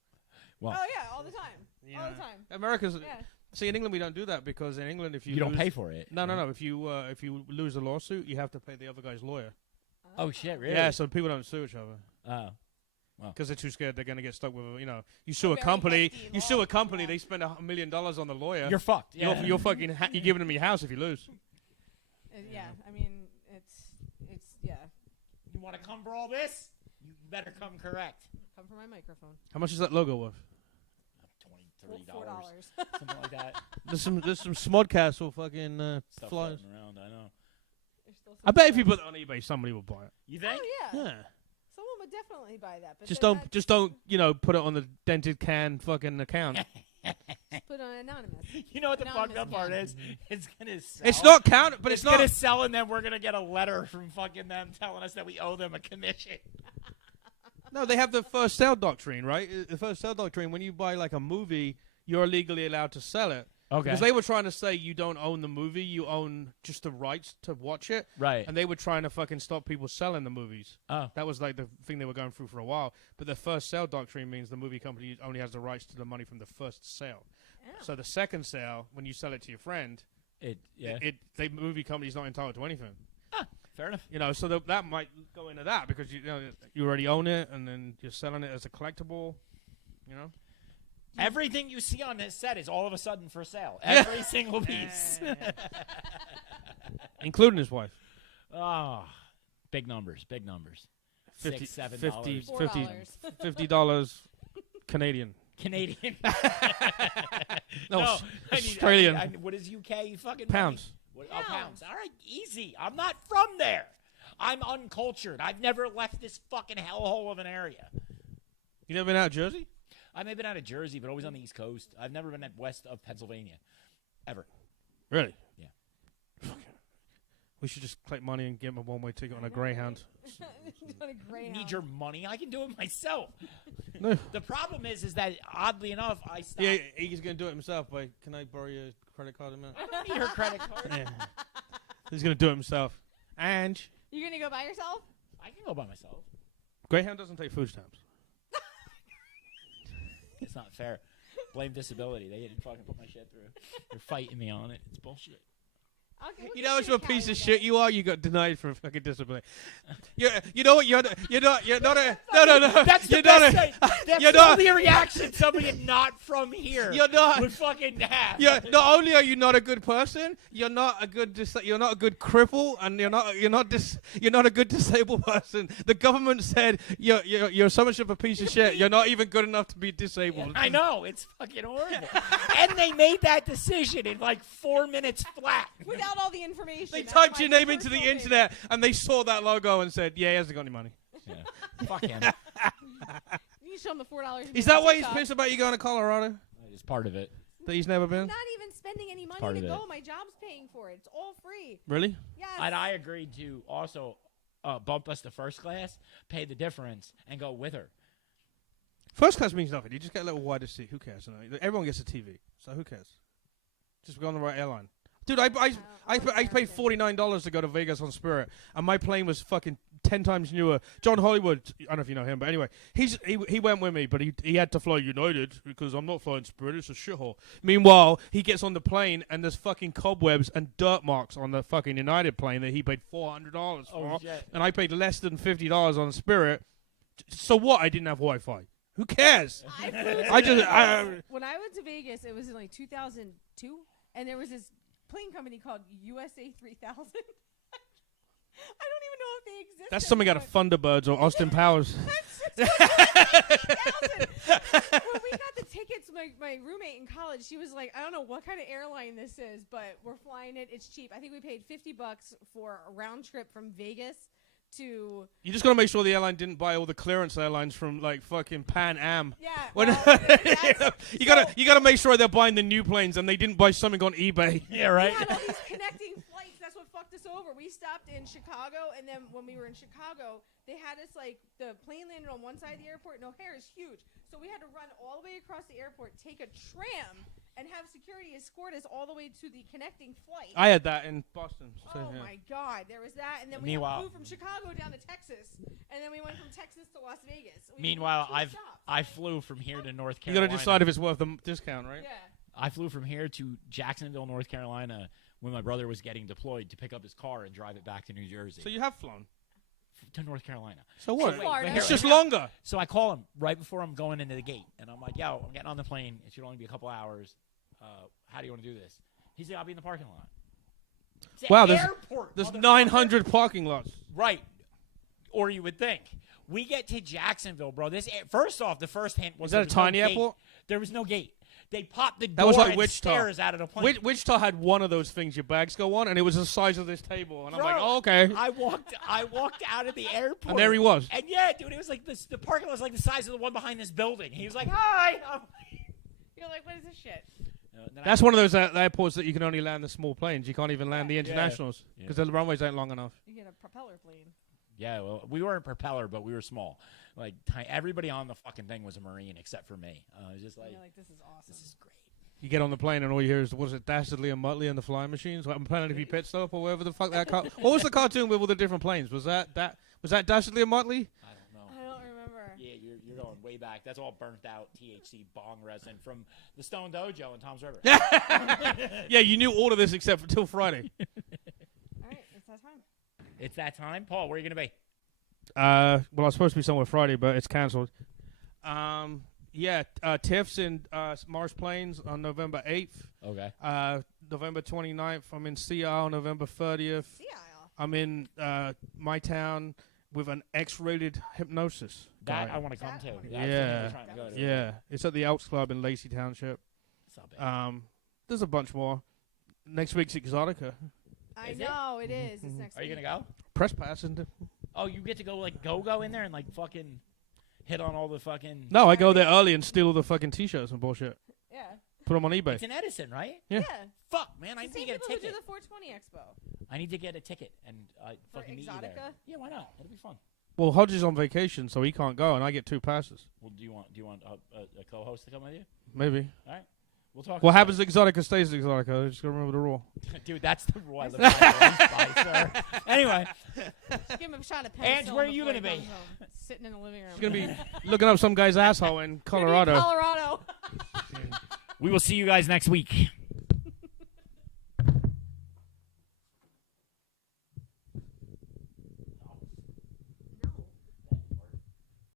Well, oh yeah, all the time, all the time. America's, Yeah. see, in England we don't do that because in England if you don't lose- pay for it. No. If you lose a lawsuit, you have to pay the other guy's lawyer. Oh, shit, really? Yeah, so people don't sue each other. Oh. Because they're too scared they're going to get stuck with, you sue a very company, hefty you sue a law, company, yeah. they spend $1 million on the lawyer. You're fucked. Yeah. You're fucking, you're giving them your house if you lose. Yeah, I mean, it's yeah. You want to come for all this? You better come correct. Come for my microphone. How much is that logo worth? $20, $30. $4. Something like that. There's some Smodcastle fucking Stuff flyers. floating around, I know. There's still some I bet if you stuff. put it on eBay, somebody will buy it. You think? Oh yeah. Yeah. Someone would definitely buy that. But Just they're don't, not- just don't, put it on the dented can fucking account. just put on anonymous. You know what the Anonymous fucked up part man. is? It's gonna sell. It's not count, but it's not. gonna sell, and then we're gonna get a letter from fucking them telling us that we owe them a commission. No, they have the first sale doctrine, right? The first sale doctrine. When you buy like a movie, you're legally allowed to sell it. Okay. Because they were trying to say you don't own the movie, you own just the rights to watch it. Right. And they were trying to fucking stop people selling the movies. Oh. That was like the thing they were going through for a while. But the first sale doctrine means the movie company only has the rights to the money from the first sale. Yeah. So the second sale, when you sell it to your friend, the movie company's not entitled to anything. Fair enough. So that might go into that because you already own it, and then you're selling it as a collectible. Everything you see on this set is all of a sudden for sale. Every single piece. Including his wife. Oh, big numbers. Big numbers. $6, $7. $4. Canadian. Canadian. No, I mean, Australian. what is UK fucking Pounds. money? Oh, pounds. All right, easy. I'm not from there. I'm uncultured. I've never left this fucking hellhole of an area. You never been out of Jersey? I may have been out of Jersey, but always on the East Coast. I've never been west of Pennsylvania. Ever. Really? Yeah. Fuck it. We should just collect money and get him a one-way ticket on a Greyhound. On a Greyhound. Need your money? I can do it myself. No. The problem is that oddly enough, I stopped. Yeah, he's going to do it himself. But can I borrow your credit card a minute? I don't need her credit card. Yeah. He's going to do it himself. And You gonna go by yourself? I can go by myself. Greyhound doesn't take food stamps. It's not fair. Blame disability. They didn't fucking put my shit through. They're fighting me on it. It's bullshit. Okay, You know how much of a piece of shit you are? You got denied for fucking disability. You know what? You're not a. No. That's the You're best not thing. That's you're the not- only reaction somebody not from here You're not. would fucking have. Not only are you not a good person, you're not a good cripple, and you're not a good disabled person. The government said you're so much of a piece of shit. You're not even good enough to be disabled. I know. It's fucking horrible. And they made that decision in like 4 minutes flat. Without all the information. They That's typed my your name into personal the favorite. internet, and they saw that logo and said, "Yeah, he hasn't got any money." Yeah. Fuck him. You can show him the $4. Is that why he's pissed about you going to Colorado? It's part of it. That he's never I'm been? not even spending any money part to of go. it. My job's paying for it. It's all free. Really? Yes. And I agreed to also bump us to first class, pay the difference, and go with her. First class means nothing. You just get a little wider seat. Who cares? Everyone gets a TV, so who cares? Just go on the right airline. Dude, I paid $49 to go to Vegas on Spirit, and my plane was fucking 10 times newer. John Hollywood, I don't know if you know him, but anyway, he went with me, but he had to fly United because I'm not flying Spirit. It's a shithole. Meanwhile, he gets on the plane, and there's fucking cobwebs and dirt marks on the fucking United plane that he paid $400 for, Oh, shit. and I paid less than $50 on Spirit. So what? I didn't have Wi-Fi. Who cares? When I went to Vegas, it was in like 2002, and there was this plane company called USA 3000. I don't even know if they exist. That's something out of Thunderbirds or Austin Powers. When we got the tickets, my roommate in college, she was like, I don't know what kind of airline this is, but we're flying it. It's cheap. I think we paid $50 for a round trip from Vegas to... You just gotta make sure the airline didn't buy all the clearance airlines from like fucking Pan Am. Yeah. When, Well, you gotta make sure they're buying the new planes and they didn't buy something on eBay. Yeah, right. We had all these connecting flights. That's what fucked us over. We stopped in Chicago, and then when we were in Chicago, they had us like the plane landed on one side of the airport, and O'Hare is huge, so we had to run all the way across the airport, take a tram, and have security escort us all the way to the connecting flight. I had that in Boston. So, Oh yeah. my God, there was that, and then we Meanwhile- flew from Chicago down to Texas, and then we went from Texas to Las Vegas. We Meanwhile, did 2 stops. I flew from here to North You Carolina. gotta decide if it's worth the discount, right? Yeah. I flew from here to Jacksonville, North Carolina, when my brother was getting deployed to pick up his car and drive it back to New Jersey. So you have flown. To North Carolina. So what? Florida. It's Here, just wait, no. longer. So I call him right before I'm going into the gate, and I'm like, yo, I'm getting on the plane. It should only be a couple hours. How do you want to do this? He's like, I'll be in the parking lot. It's an Wow, airport, there's motherfucker. 900 parking lots. Right. Or you would think. We get to Jacksonville, bro. First off, the first hint was Is that a there was no tiny gate. airport? There was no gate. They popped the That door was like and Wichita. stairs out of the plane. Wichita had one of those things your bags go on, and it was the size of this table. And I'm like, Bro, oh, okay. I walked out of the airport. And there he was. And yeah, dude, it was like this. The parking lot was like the size of the one behind this building. He was like, "Hi." You're like, what is this shit? That's one of those airports that you can only land the small planes. You can't even land the internationals Yeah. because the runways ain't long enough. You get a propeller plane. Yeah, well, we weren't propeller, but we were small. Like everybody on the fucking thing was a Marine except for me. It was just And like, you're like, this is awesome. this is great. You get on the plane and all you hear is, was it Dastardly and Muttley and the Flying Machines? I'm planning to be pit stop or whatever the fuck that car. What was the cartoon with all the different planes? Was that Dastardly and Muttley? I don't know. I don't remember. Yeah, you're going way back. That's all burnt out THC bong resin from the Stone Dojo in Tom's River. Yeah, you knew all of this except for till Friday. All right, it's that time. It's that time, Paul. Where are you gonna be? Well, I was supposed to be somewhere Friday, but it's cancelled. TIFF's in Mars Plains on November 8th. Okay. November 29th, I'm in Sea Isle. November 30th, Sea Isle. I'm in my town with an X-rated hypnosis. That guy. I want to come to. That's the thing Yeah. we're trying to go to. Yeah, it's at the Elks Club in Lacey Township. It's not bad. There's a bunch more. Next week's Exotica. I Is it? know it is. It's next Are you week. gonna go? Press pass and Oh, you get to go like go in there and like fucking hit on all the fucking. no, I go there early and steal all the fucking t-shirts and bullshit. Yeah. Put them on eBay. It's in Edison, right? Yeah. Fuck, man, I It's need the to same get a people who ticket. do the 420 Expo. I need to get a ticket and For fucking meet you there. Exotica? Yeah, why not? It'll be fun. Well, Hodge is on vacation, so he can't go, and I get 2 passes. Well, do you want a co-host to come with you? Maybe. All right, we'll talk. What about happens to Exotica stays Exotica. I just gotta remember the rule. it. Dude? That's the rule I live by, sir. Anyway, Just give him a shot of penicillin. Ange, where are you before gonna he be? comes home. Sitting in the living room. He's gonna be looking up some guy's asshole in Gonna be in Colorado. Colorado. we will see you guys next week.